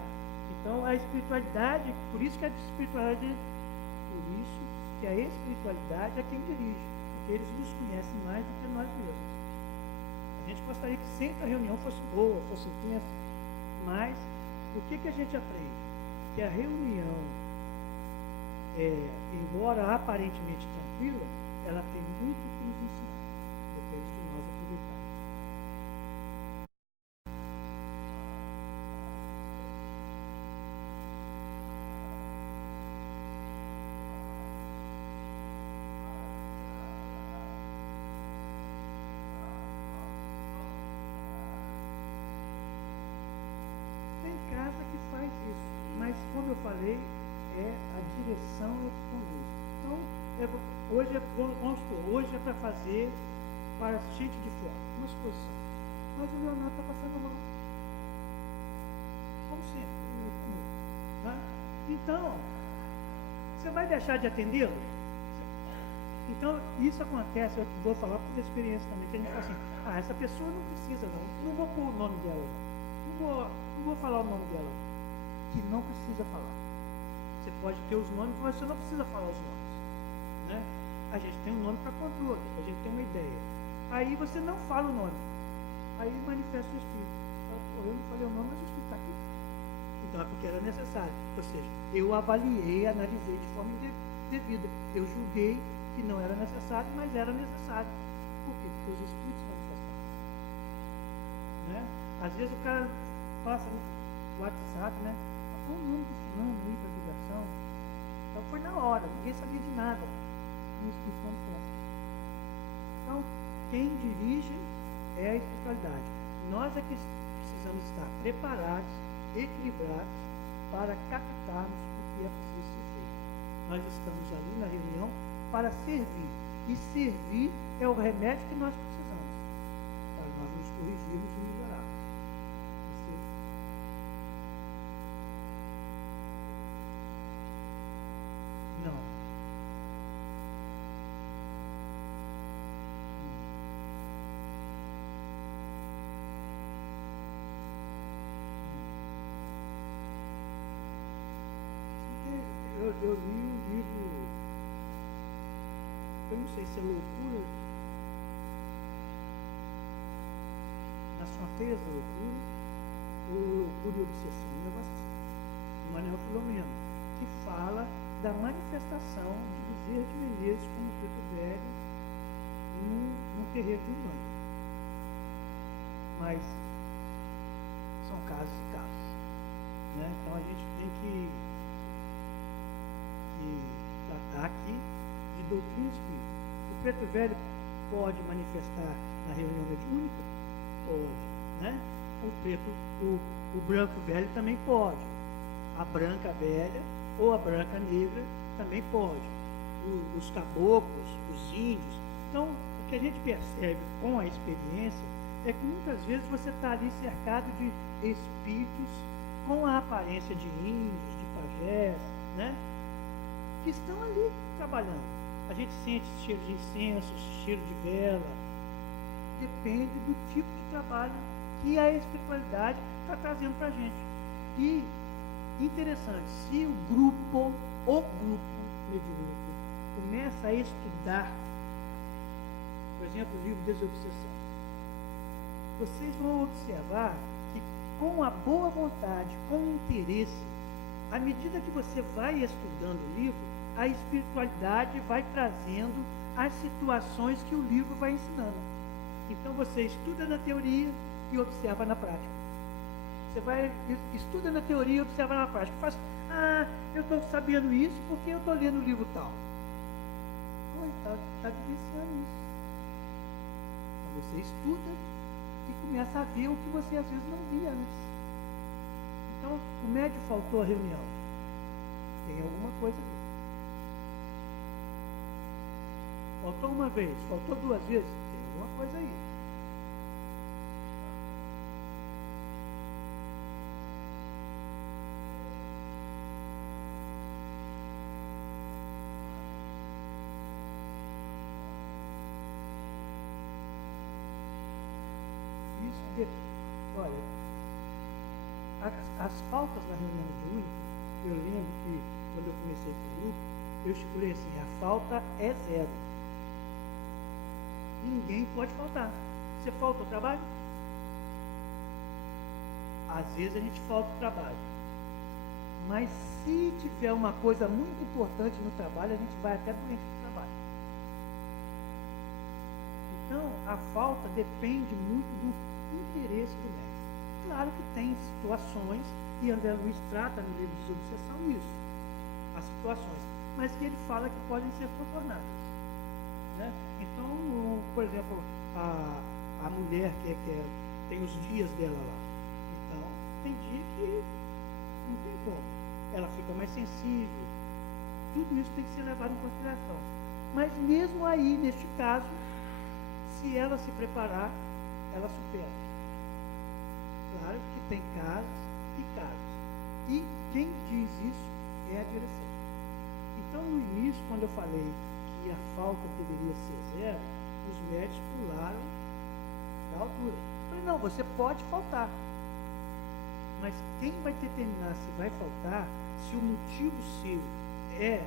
então a espiritualidade, por isso que a espiritualidade é quem dirige, porque eles nos conhecem mais do que nós mesmos. A gente gostaria que sempre a reunião fosse boa, fosse intensa, mas o que a gente aprende? Que a reunião, embora aparentemente tranquila, ela tem muito que nos ensinar. Depende de nós aproveitarmos. Tem casa que faz isso, mas como eu falei, a direção é que conduz. Então, vamos supor, hoje é para fazer para gente de fora, uma exposição. Mas o Leonardo está passando mal. Como sempre. Tá? Então, você vai deixar de atendê-lo? Então, isso acontece, eu vou falar por experiência também, que a gente fala assim, essa pessoa não precisa não vou pôr o nome dela, não vou falar o nome dela, que não precisa falar. Você pode ter os nomes, mas você não precisa falar os nomes. Né? A gente tem um nome para controle, a gente tem uma ideia. Aí você não fala o nome. Aí manifesta o Espírito. Eu não falei o nome, mas o Espírito está aqui. Então é porque era necessário. Ou seja, eu avaliei, analisei de forma devida. Eu julguei que não era necessário, mas era necessário. Por quê? Porque os Espíritos manifestaram. Né? Às vezes o cara passa no WhatsApp, né? Qual o nome do fulano aí para divulgação? Então foi na hora, ninguém sabia de nada. O Espírito manifesta. Então, quem dirige é a espiritualidade. Nós é que precisamos estar preparados, equilibrados, para captarmos o que é preciso ser feito. Nós estamos ali na reunião para servir. E servir é o remédio que nós precisamos, para nós nos corrigirmos e melhorarmos. Não. Eu li um livro, eu não sei se é Loucura, Nas Fronteiras da Loucura, ou Loucura e Obsessão, um negócio assim, do Manuel Filomeno, que fala da manifestação de Bezerra de Menezes como preto velho num terreiro de Umbanda. Mas são casos e casos. Né? Então a gente tem que tratar aqui de doutrina espírita. O preto velho pode manifestar na reunião mediúnica? Pode. Né? O branco velho também pode. A branca velha ou a branca negra também pode. Os caboclos, os índios. Então, o que a gente percebe com a experiência é que muitas vezes você está ali cercado de espíritos com a aparência de índios, de pajés, né? Que estão ali trabalhando. A gente sente cheiro de incenso, cheiro de vela. Depende do tipo de trabalho que a espiritualidade está trazendo para a gente. E interessante, se o grupo mediúnico começa a estudar, por exemplo, o livro Desobsessão, vocês vão observar que com a boa vontade, com o interesse, à medida que você vai estudando o livro, a espiritualidade vai trazendo as situações que o livro vai ensinando. Então você estuda na teoria e observa na prática. Você estuda na teoria e observa na prática. Faz, eu estou sabendo isso porque eu estou lendo o livro tal. está vivenciando isso. Então você estuda e começa a ver o que você às vezes não via antes. Então, o médium faltou à reunião. Tem alguma coisa ali. Faltou uma vez, faltou duas vezes, tem alguma coisa aí. Olha, as faltas na reunião mediúnica, eu lembro que quando eu comecei com o grupo, eu estipulei assim, a falta é zero. Ninguém pode faltar. Você falta ao trabalho? Às vezes a gente falta ao trabalho. Mas se tiver uma coisa muito importante no trabalho, a gente vai até doente do trabalho. Então, a falta depende muito do interesse do médium. Claro que tem situações, e André Luiz trata no livro de Desobsessão isso, as situações, mas que ele fala que podem ser contornadas. Né? Então, por exemplo, a mulher que tem os dias dela lá. Então, tem dia que não tem como. Ela fica mais sensível. Tudo isso tem que ser levado em consideração. Mas mesmo aí, neste caso, se ela se preparar, ela supera. Claro que tem casos e casos. E quem diz isso é a direção. Então, no início, quando eu falei que a falta deveria ser zero, os médicos pularam da altura. Eu falei, não, você pode faltar. Mas quem vai determinar se vai faltar, se o motivo seu é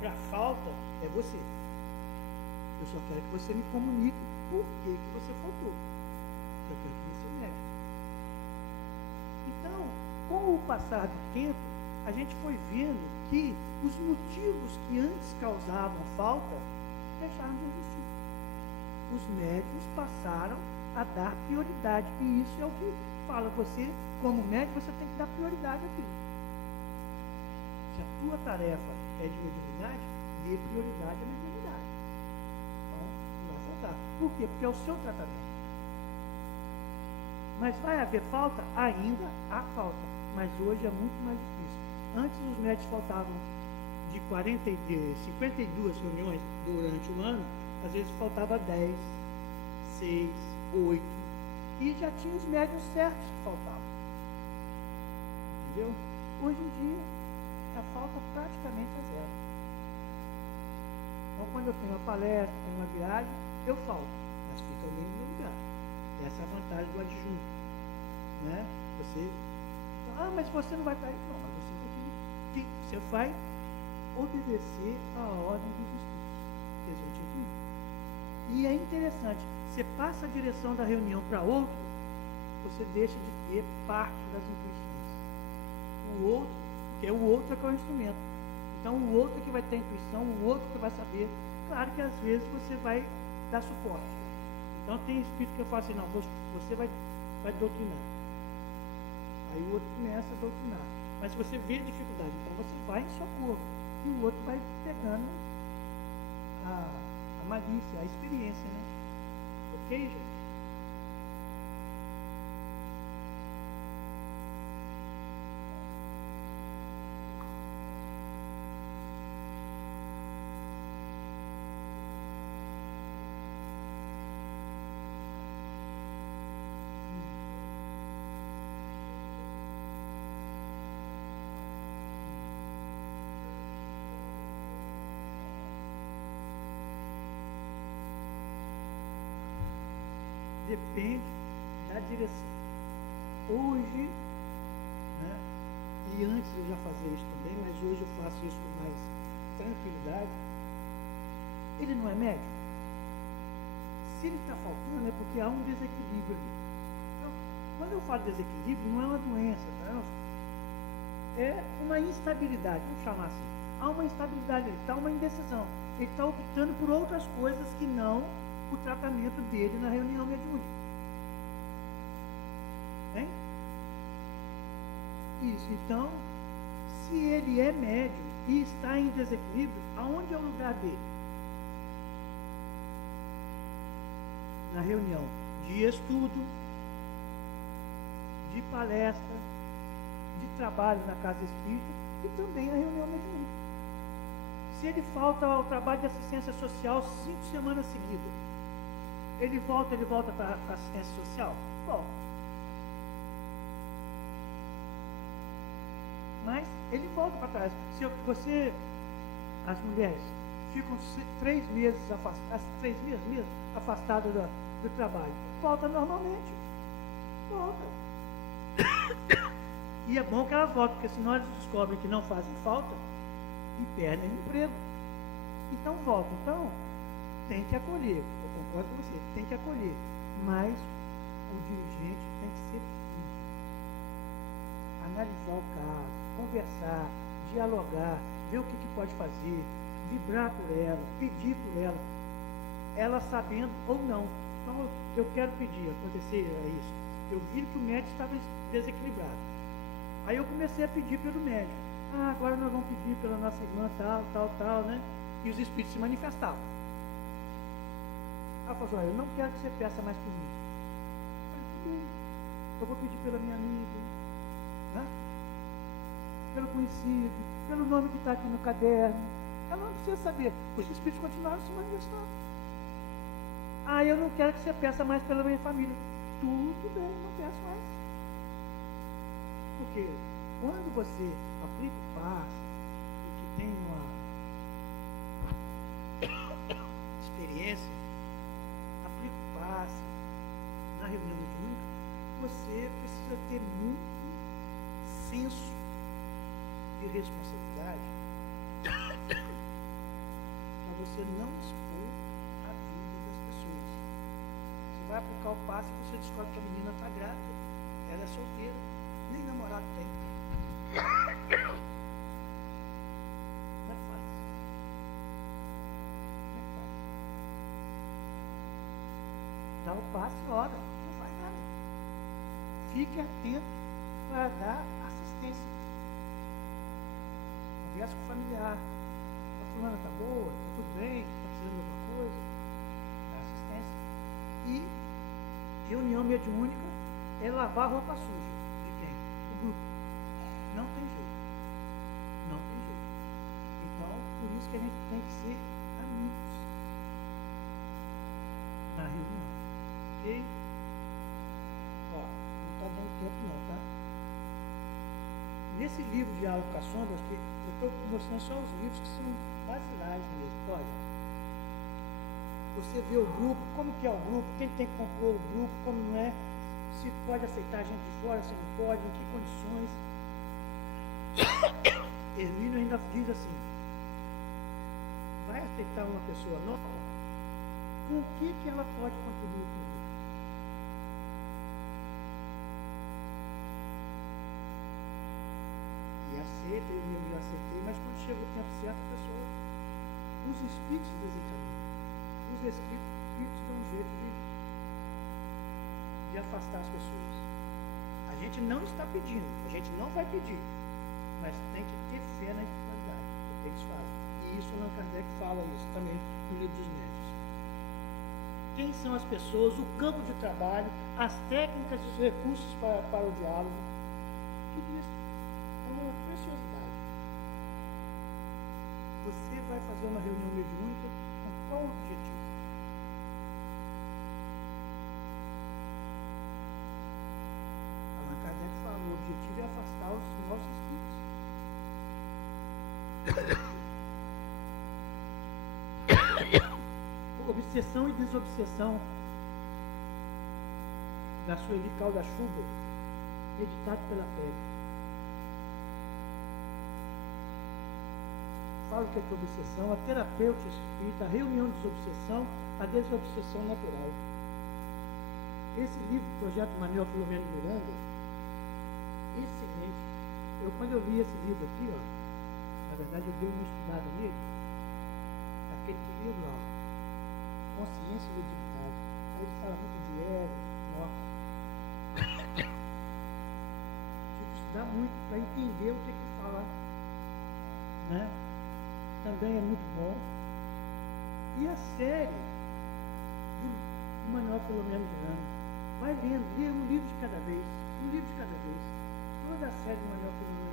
para falta, é você. Eu só quero que você me comunique por que você faltou. Eu quero que você é médico. Então, com o passar do tempo, a gente foi vendo que os motivos que antes causavam falta deixaram de existir. Os médicos passaram a dar prioridade, e isso é o que fala você, como médico, você tem que dar prioridade àquilo. Se a tua tarefa é de mediunidade, dê prioridade à mediunidade. Então, não vai faltar. Por quê? Porque é o seu tratamento. Mas vai haver falta? Ainda há falta. Mas hoje é muito mais difícil. Antes os médicos faltavam de 52 reuniões durante o ano, às vezes faltava 10, 6, 8. E já tinha os médios certos que faltavam. Entendeu? Hoje em dia, a falta praticamente é zero. Então, quando eu tenho uma palestra, tenho uma viagem, eu falto. Mas fica alguém no meu lugar. Essa é a vantagem do adjunto. Né? Você, mas você não vai estar aí. Não, mas você vai obedecer à ordem dos espíritos que a gente vive. E é interessante, você passa a direção da reunião para outro, você deixa de ter parte das intuições. O outro, porque o outro é que é o instrumento. Então o outro é que vai ter intuição, o outro que vai saber. Claro que às vezes você vai dar suporte. Então tem espírito que eu falo assim, não, você vai doutrinar. Aí o outro começa a doutrinar. Mas se você vê a dificuldade, então você vai em socorro. E o outro vai pegando a malícia, a experiência, né? Ok, gente? Depende da direção. Hoje, né, e antes eu já fazia isso também, mas hoje eu faço isso com mais tranquilidade. Ele não é médium? Se ele está faltando é porque há um desequilíbrio ali. Então, quando eu falo desequilíbrio, não é uma doença, não. É uma instabilidade, vamos chamar assim. Há uma instabilidade ali, está uma indecisão. Ele está optando por outras coisas que não o tratamento dele na reunião mediúnica. Hein? Isso. Então, se ele é médium e está em desequilíbrio, aonde é o lugar dele? na reunião de estudo, de palestra, de trabalho na casa espírita e também na reunião mediúnica. Se ele falta ao trabalho de assistência social 5 semanas seguidas, ele volta para a assistência social? Volta. Mas ele volta para trás. Se você, as mulheres, ficam 3 meses afastadas, 3 meses mesmo, afastadas do trabalho, volta normalmente. Volta. E é bom que elas voltem, porque senão elas descobrem que não fazem falta e perdem o emprego. Então volta. Então, tem que acolher. Eu concordo com você, tem que acolher. Mas o dirigente tem que ser firme. Analisar o caso, conversar, dialogar, ver o que pode fazer, vibrar por ela, pedir por ela sabendo ou não. Então, eu quero pedir, acontecer isso. Eu vi que o médico estava desequilibrado. Aí eu comecei a pedir pelo médico. Agora nós vamos pedir pela nossa irmã tal, né? E os espíritos se manifestavam. Ela falou assim, eu não quero que você peça mais por mim. Eu falei, eu vou pedir pela minha amiga, né? Pelo conhecido, pelo nome que está aqui no caderno. Ela não precisa saber. Os espíritos continuaram se manifestando. Eu não quero que você peça mais pela minha família. Tudo bem, não peço mais. Porque quando você aplica o passe e que tem uma experiência, aplica o passe na reunião mediúnica, você precisa ter muito senso de responsabilidade para você não expor a vida das pessoas. Você vai aplicar o passe e você descobre que a menina está grávida, ela é solteira, nem namorado tem. Como é que faz? Dá o passe e ora, não faz nada. Fique atento para dar assistência. Conversa com o familiar. A fulana está boa, está tudo bem, está precisando de alguma coisa. Dá assistência. E reunião mediúnica é lavar roupa suja. De quem? O grupo. Não tem jeito. Não tem jeito. Então, por isso que a gente tem que ser amigos na reunião. Ok? Ó, não está dando tempo não, tá? Nesse livro de Diálogo com as Sombras, que eu estou mostrando só os livros que são basilares mesmo. Olha, você vê o grupo, como que é o grupo, quem tem que compor o grupo, como não é, se pode aceitar gente de fora, se não pode, em que condições. Hermínio ainda diz assim, vai aceitar uma pessoa nova? Com o que ela pode contribuir com isso? E aceita, eu me aceitei, mas quando chega o tempo certo, a pessoa, os espíritos desencaminham. Os espíritos dão um jeito de afastar as pessoas. A gente não está pedindo, a gente não vai pedir, mas tem que ter fé na espiritualidade, é o que eles fazem. E isso Allan Kardec fala isso também no livro dos médiuns. Quem são as pessoas, o campo de trabalho, as técnicas e os recursos para o diálogo, tudo isso é uma preciosidade. Você vai fazer uma reunião mediúnica com qual objetivo? Allan Kardec falou, o objetivo é afastar os maus espíritos. Obsessão e desobsessão da Sueli Calda-Chuba, editado pela FEB. Fala o que é obsessão, a terapêutica espírita, a reunião de desobsessão, a desobsessão natural. Esse livro, Projeto Manuel Filomeno de Miranda, excelente. Quando eu li esse livro aqui, na verdade eu dei uma estudada nele, aquele livro, Consciência e Utilidade. Aí ele fala muito de ego, estudar muito para entender o que fala, né? Também é muito bom. E a série do Manuel pelo menos de ano. Vai lendo, lê um livro de cada vez, um livro de cada vez. Toda a série de Manuel Filomeno.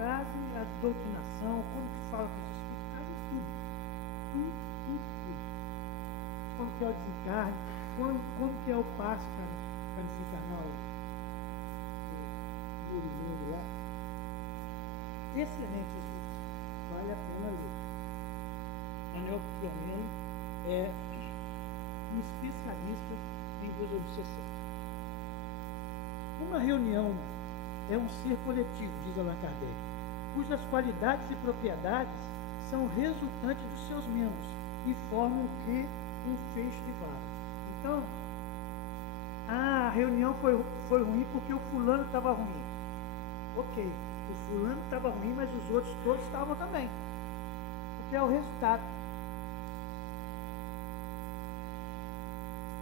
Trazem a doutrinação, como que fala com os espíritos, trazem tudo. Tudo. Como que é o desencarne, como que é o passe para desencarnar o mundo lá. Excelente livro. Vale a pena ler. Manuel Filomeno é um especialista em desobsessão. Uma reunião é um ser coletivo, diz Allan Kardec, cujas qualidades e propriedades são resultantes dos seus membros e formam o que? Um feixe de varas. Então, a reunião foi ruim porque o fulano estava ruim. Ok, o fulano estava ruim, mas os outros todos estavam também. Porque é o resultado.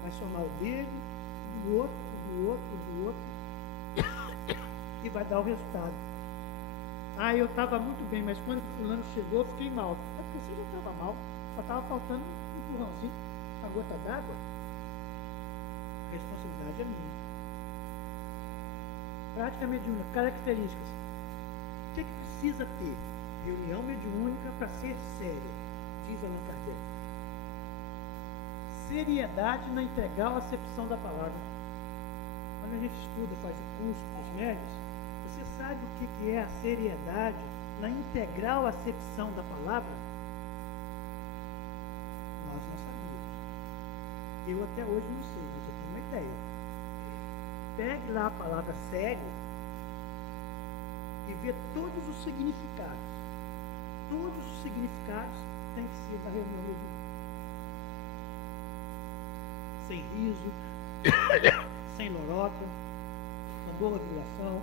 Vai somar o dele, do outro, e vai dar o resultado. Ah, eu estava muito bem, mas quando o fulano chegou, eu fiquei mal. É porque você já estava mal, só estava faltando um empurrãozinho, uma gota d'água. A responsabilidade é minha. Prática mediúnica, características. O que precisa ter? Reunião mediúnica para ser séria, diz Allan Kardec. Seriedade na integral acepção da palavra. Quando a gente estuda, faz o curso dos médios, você sabe o que é a seriedade na integral acepção da palavra? Nós não sabíamos. Eu até hoje não sei, mas eu tenho uma ideia. Pegue lá a palavra sério e vê todos os significados. Todos os significados têm que ser da reunião mediúnica. Sem riso, sem lorota, com boa vibração,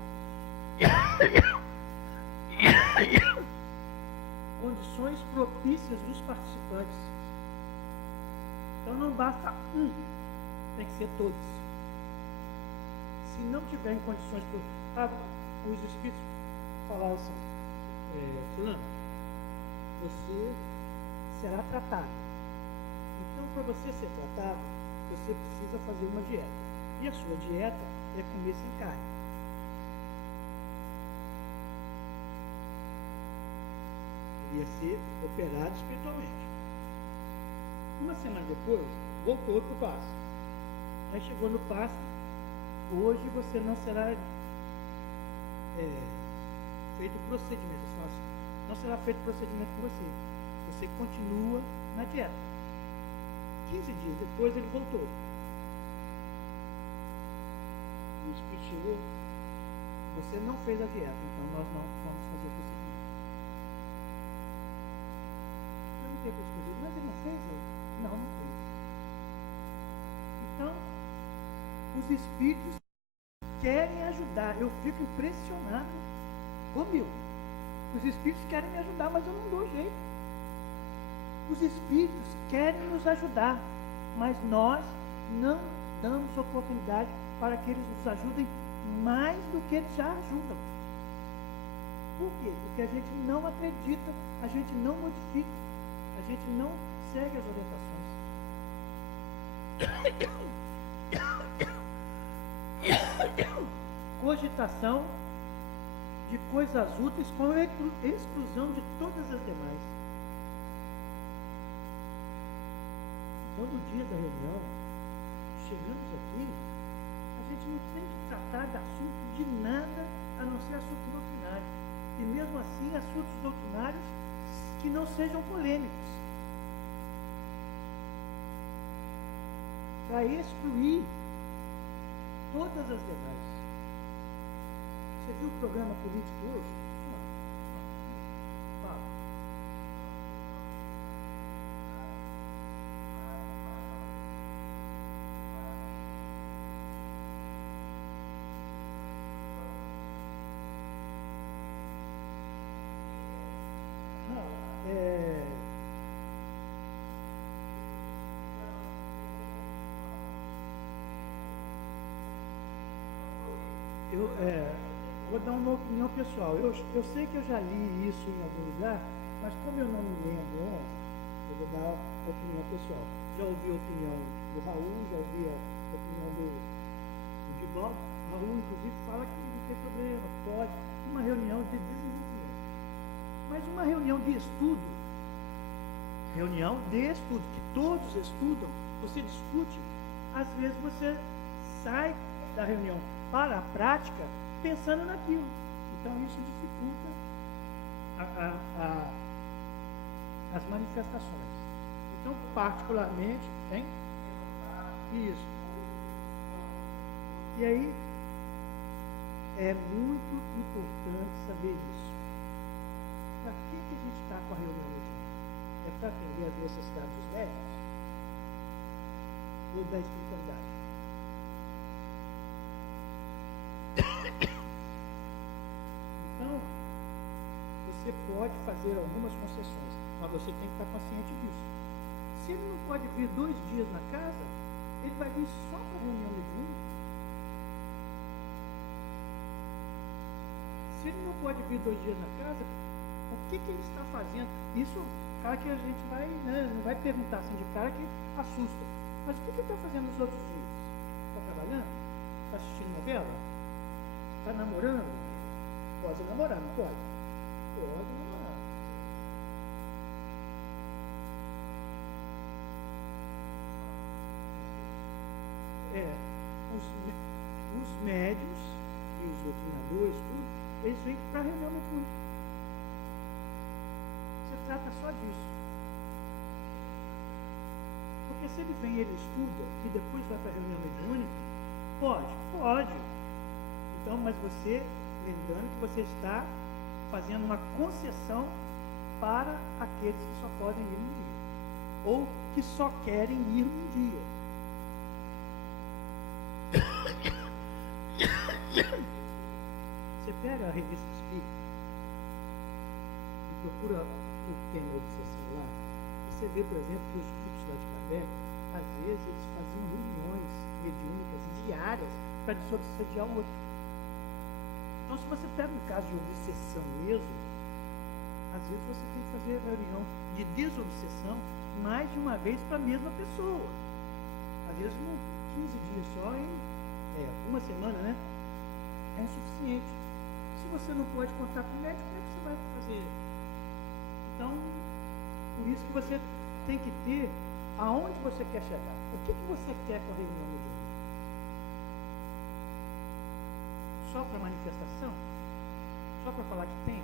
condições propícias dos participantes. Então não basta um, tem que ser todos. Se não tiver em condições, os espíritos falaram assim, fulano, você será tratado. Então, para você ser tratado, você precisa fazer uma dieta. E a sua dieta é comer sem carne. Ia ser operado espiritualmente. Uma semana depois, voltou para o passe. Aí chegou no passe, hoje você não será feito procedimento. Eles falam assim, não será feito procedimento com você. Você continua na dieta. 15 dias depois ele voltou. O espírito chegou, você não fez a dieta, então nós não vamos fazer o procedimento. Eu não tenho procedimento, mas ele não fez? Não fez. Então, os espíritos querem ajudar. Eu fico impressionado comigo. Os espíritos querem me ajudar, mas eu não dou jeito. Os espíritos querem nos ajudar, mas nós não damos oportunidade para que eles nos ajudem mais do que eles já ajudam. Por quê? Porque a gente não acredita, a gente não modifica, a gente não segue as orientações. Cogitação de coisas úteis com exclusão de todas as demais. Então, no dia da reunião, chegamos aqui, a gente não tem que tratar de assunto de nada a não ser assunto doutrinário. E mesmo assim, assuntos doutrinários que não sejam polêmicos. Para excluir todas as demais. Você viu o programa político hoje? Fala. Vou dar uma opinião pessoal. Eu sei que eu já li isso em algum lugar, mas como eu não me lembro onde, Eu vou dar a opinião pessoal. Já ouvi a opinião do Raul, já ouvi a opinião do Divaldo. O Raul, inclusive, fala que não tem problema, pode. Uma reunião de desenvolvimento. Mas uma reunião de estudo, que todos estudam, você discute, às vezes você sai da reunião para a prática pensando naquilo. Então isso dificulta as manifestações. Então, particularmente, hein? Isso. E aí, é muito importante saber isso. Para que a gente está com a reunião mediúnica? É para atender as necessidades dos médicos? Ou da espiritualidade? Então, você pode fazer algumas concessões, mas você tem que estar consciente disso. Se ele não pode vir 2 dias na casa, ele vai vir só para a reunião mediúnica. Se ele não pode vir 2 dias na casa, o que ele está fazendo? Isso, cara, que a gente vai, né, não vai perguntar assim de cara que assusta. Mas o que ele está fazendo nos outros dias? Está trabalhando? Está assistindo novela? Está namorando? Pode namorar, não pode? Pode namorar. Os médios e os doutrinadores, tudo, eles vêm para a reunião mediúnica. Você trata só disso. Porque se ele vem e ele estuda e depois vai para a reunião mediúnica, pode. Então, mas você, lembrando que você está fazendo uma concessão para aqueles que só podem ir um dia. Ou que só querem ir um dia. Você pega a revista Espírita e procura o tema obsessão lá, e você vê, por exemplo, que os grupos lá de Kardec, às vezes eles faziam reuniões mediúnicas diárias para desobsediar o outro. Então, se você pega um caso de obsessão mesmo, às vezes você tem que fazer reunião de desobsessão mais de uma vez para a mesma pessoa. Às vezes, 15 dias só, uma semana, né? É insuficiente. Se você não pode contar com o médico, como é que você vai fazer? Então, por isso que você tem que ter aonde você quer chegar. O que você quer com a reunião mediúnica? Só para manifestação? Só para falar que tem?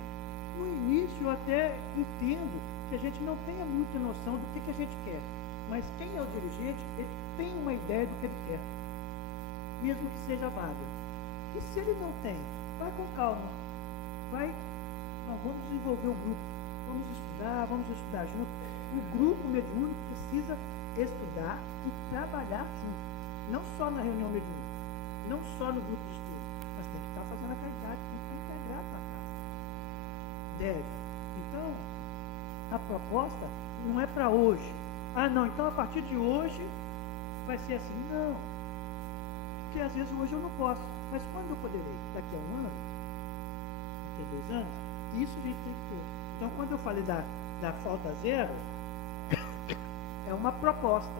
No início eu até entendo que a gente não tenha muita noção do que a gente quer. Mas quem é o dirigente, ele tem uma ideia do que ele quer. Mesmo que seja vaga. E se ele não tem, vai com calma. Nós vamos desenvolver o grupo. Vamos estudar junto. O grupo mediúnico precisa estudar e trabalhar junto. Não só na reunião mediúnica, não só no grupo de estudo, mas tem que estar fazendo a caridade, tem que estar integrado na casa. Deve. Então, a proposta não é para hoje. Não, então a partir de hoje vai ser assim. Não. Porque às vezes hoje eu não posso. Mas quando eu poderei? Daqui a 1 ano? Daqui a 2 anos? Isso a gente tem que ter. Então, quando eu falei da falta zero, é uma proposta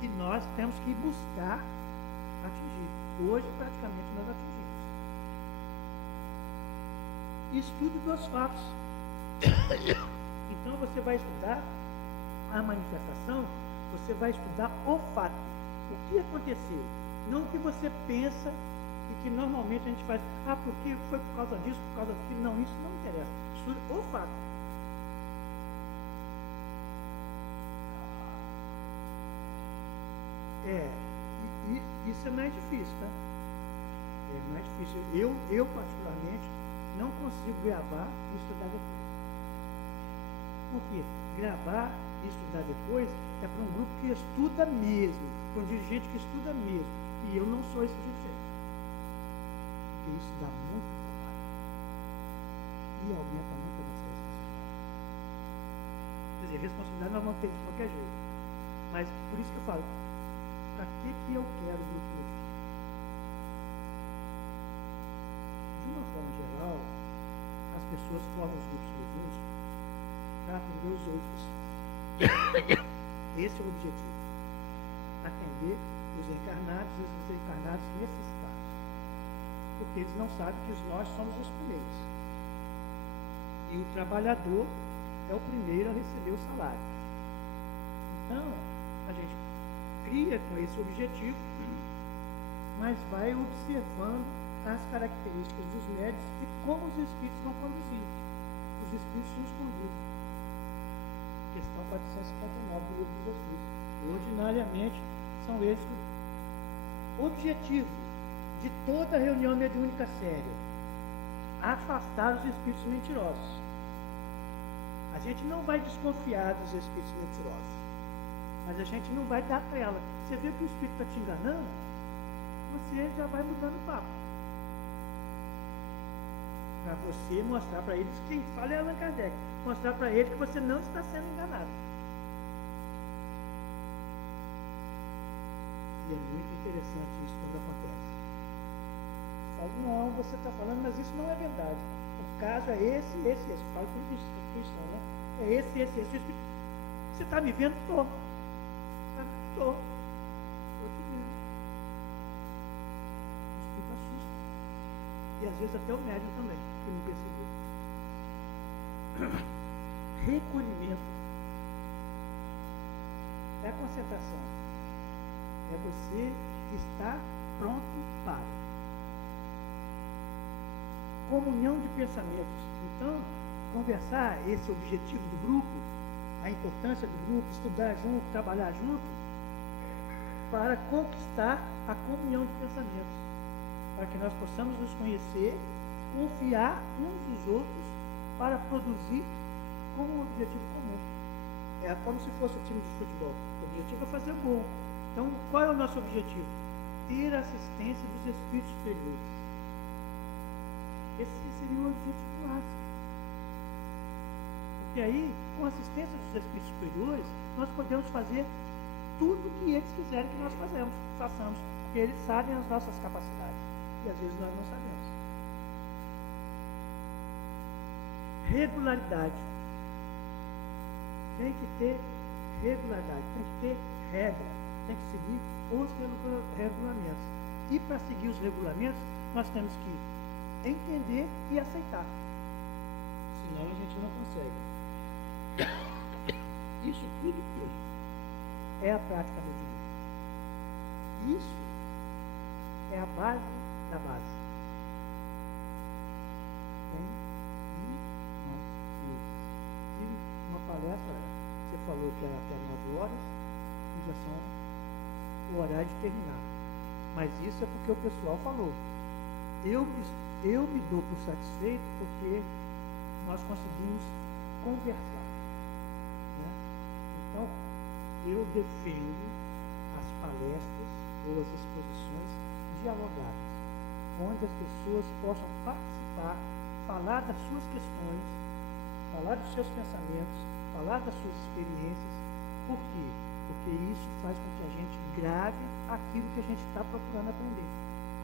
que nós temos que buscar atingir. Hoje, praticamente, nós atingimos. Estudo dos fatos. Então, você vai estudar a manifestação, você vai estudar o fato. O que aconteceu? Não o que você pensa e que normalmente a gente faz. Porque foi por causa disso, por causa daquilo. Não, isso não interessa. Estude o fato. Isso é mais difícil, tá? É mais difícil. Eu particularmente, não consigo gravar e estudar depois. Por quê? Gravar e estudar depois é para um grupo que estuda mesmo, para um dirigente que estuda mesmo. E eu não sou esse dirigente. Porque isso dá muito trabalho. E aumenta muito a nossa responsabilidade. Quer dizer, responsabilidade nós vamos ter de qualquer jeito. Mas por isso que eu falo, para que eu quero o grupo mediúnico? De uma forma geral, as pessoas formam os grupos mediúnicos para atender os outros. Esse é o objetivo. Atender os encarnados e os desencarnados necessitados. Porque eles não sabem que nós somos os primeiros. E o trabalhador é o primeiro a receber o salário. Então, a gente cria com esse objetivo, mas vai observando as características dos médios e como os espíritos vão conduzir. Os espíritos nos conduzem. Questão 459 do Livro dos Espíritos. Ordinariamente, são esses o objetivo de toda reunião mediúnica séria: afastar os espíritos mentirosos. A gente não vai desconfiar dos espíritos mentirosos, mas a gente não vai dar trela. Você vê que o espírito está te enganando, você já vai mudando o papo. Para você mostrar para eles, quem fala é Allan Kardec, mostrar para eles que você não está sendo enganado. E é muito interessante isso quando acontece. Fala, não, você está falando, mas isso não é verdade. O caso é esse. Fala com intuição, né? É esse. Você está me vendo? Estou. Estou te vendo. O espírito assusta. E às vezes até o médium também, que não percebeu. Recolhimento. É a concentração. É você estar pronto para. Comunhão de pensamentos. Então, conversar, esse objetivo do grupo, a importância do grupo, estudar junto, trabalhar junto, para conquistar a comunhão de pensamentos, para que nós possamos nos conhecer, confiar uns nos outros, para produzir com um objetivo comum. É como se fosse o time de futebol. O objetivo é fazer gol. Então, qual é o nosso objetivo? Ter a assistência dos espíritos superiores. Esse seria o objetivo máximo. Porque aí, com a assistência dos espíritos superiores, nós podemos fazer tudo o que eles quiserem que nós façamos. Porque eles sabem as nossas capacidades. E às vezes nós não sabemos. Regularidade. Tem que ter regularidade, tem que ter regra, tem que seguir os regulamentos. E para seguir os regulamentos, nós temos que entender e aceitar. Senão a gente não consegue. Isso tudo é a prática mediúnica. Isso é a base da base. Uma palestra, você falou que era até 9 horas e já são o horário de terminar. Mas isso é porque o pessoal falou. Eu me dou por satisfeito porque nós conseguimos conversar. Né? Então, eu defendo as palestras ou as exposições dialogadas, onde as pessoas possam participar, falar das suas questões, falar dos seus pensamentos, falar das suas experiências. Por quê? Porque isso faz com que a gente grave aquilo que a gente está procurando aprender.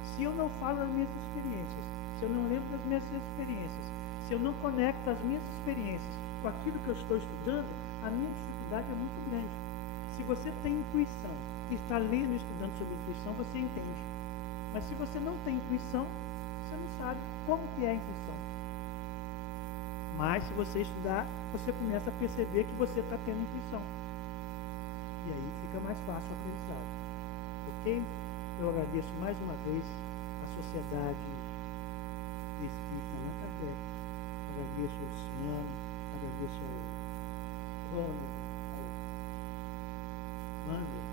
Se eu não falo das minhas experiências, se eu não lembro das minhas experiências, se eu não conecto as minhas experiências com aquilo que eu estou estudando, a minha dificuldade é muito grande. Se você tem intuição e está lendo e estudando sobre intuição, você entende. Mas se você não tem intuição, você não sabe como que é a intuição. Mas se você estudar, você começa a perceber que você está tendo intuição. E aí fica mais fácil o aprendizado. Ok? Eu agradeço mais uma vez a Sociedade Espírita Allan Kardec. Agradeço ao Luciano, agradeço ao Ronald, ao Wander,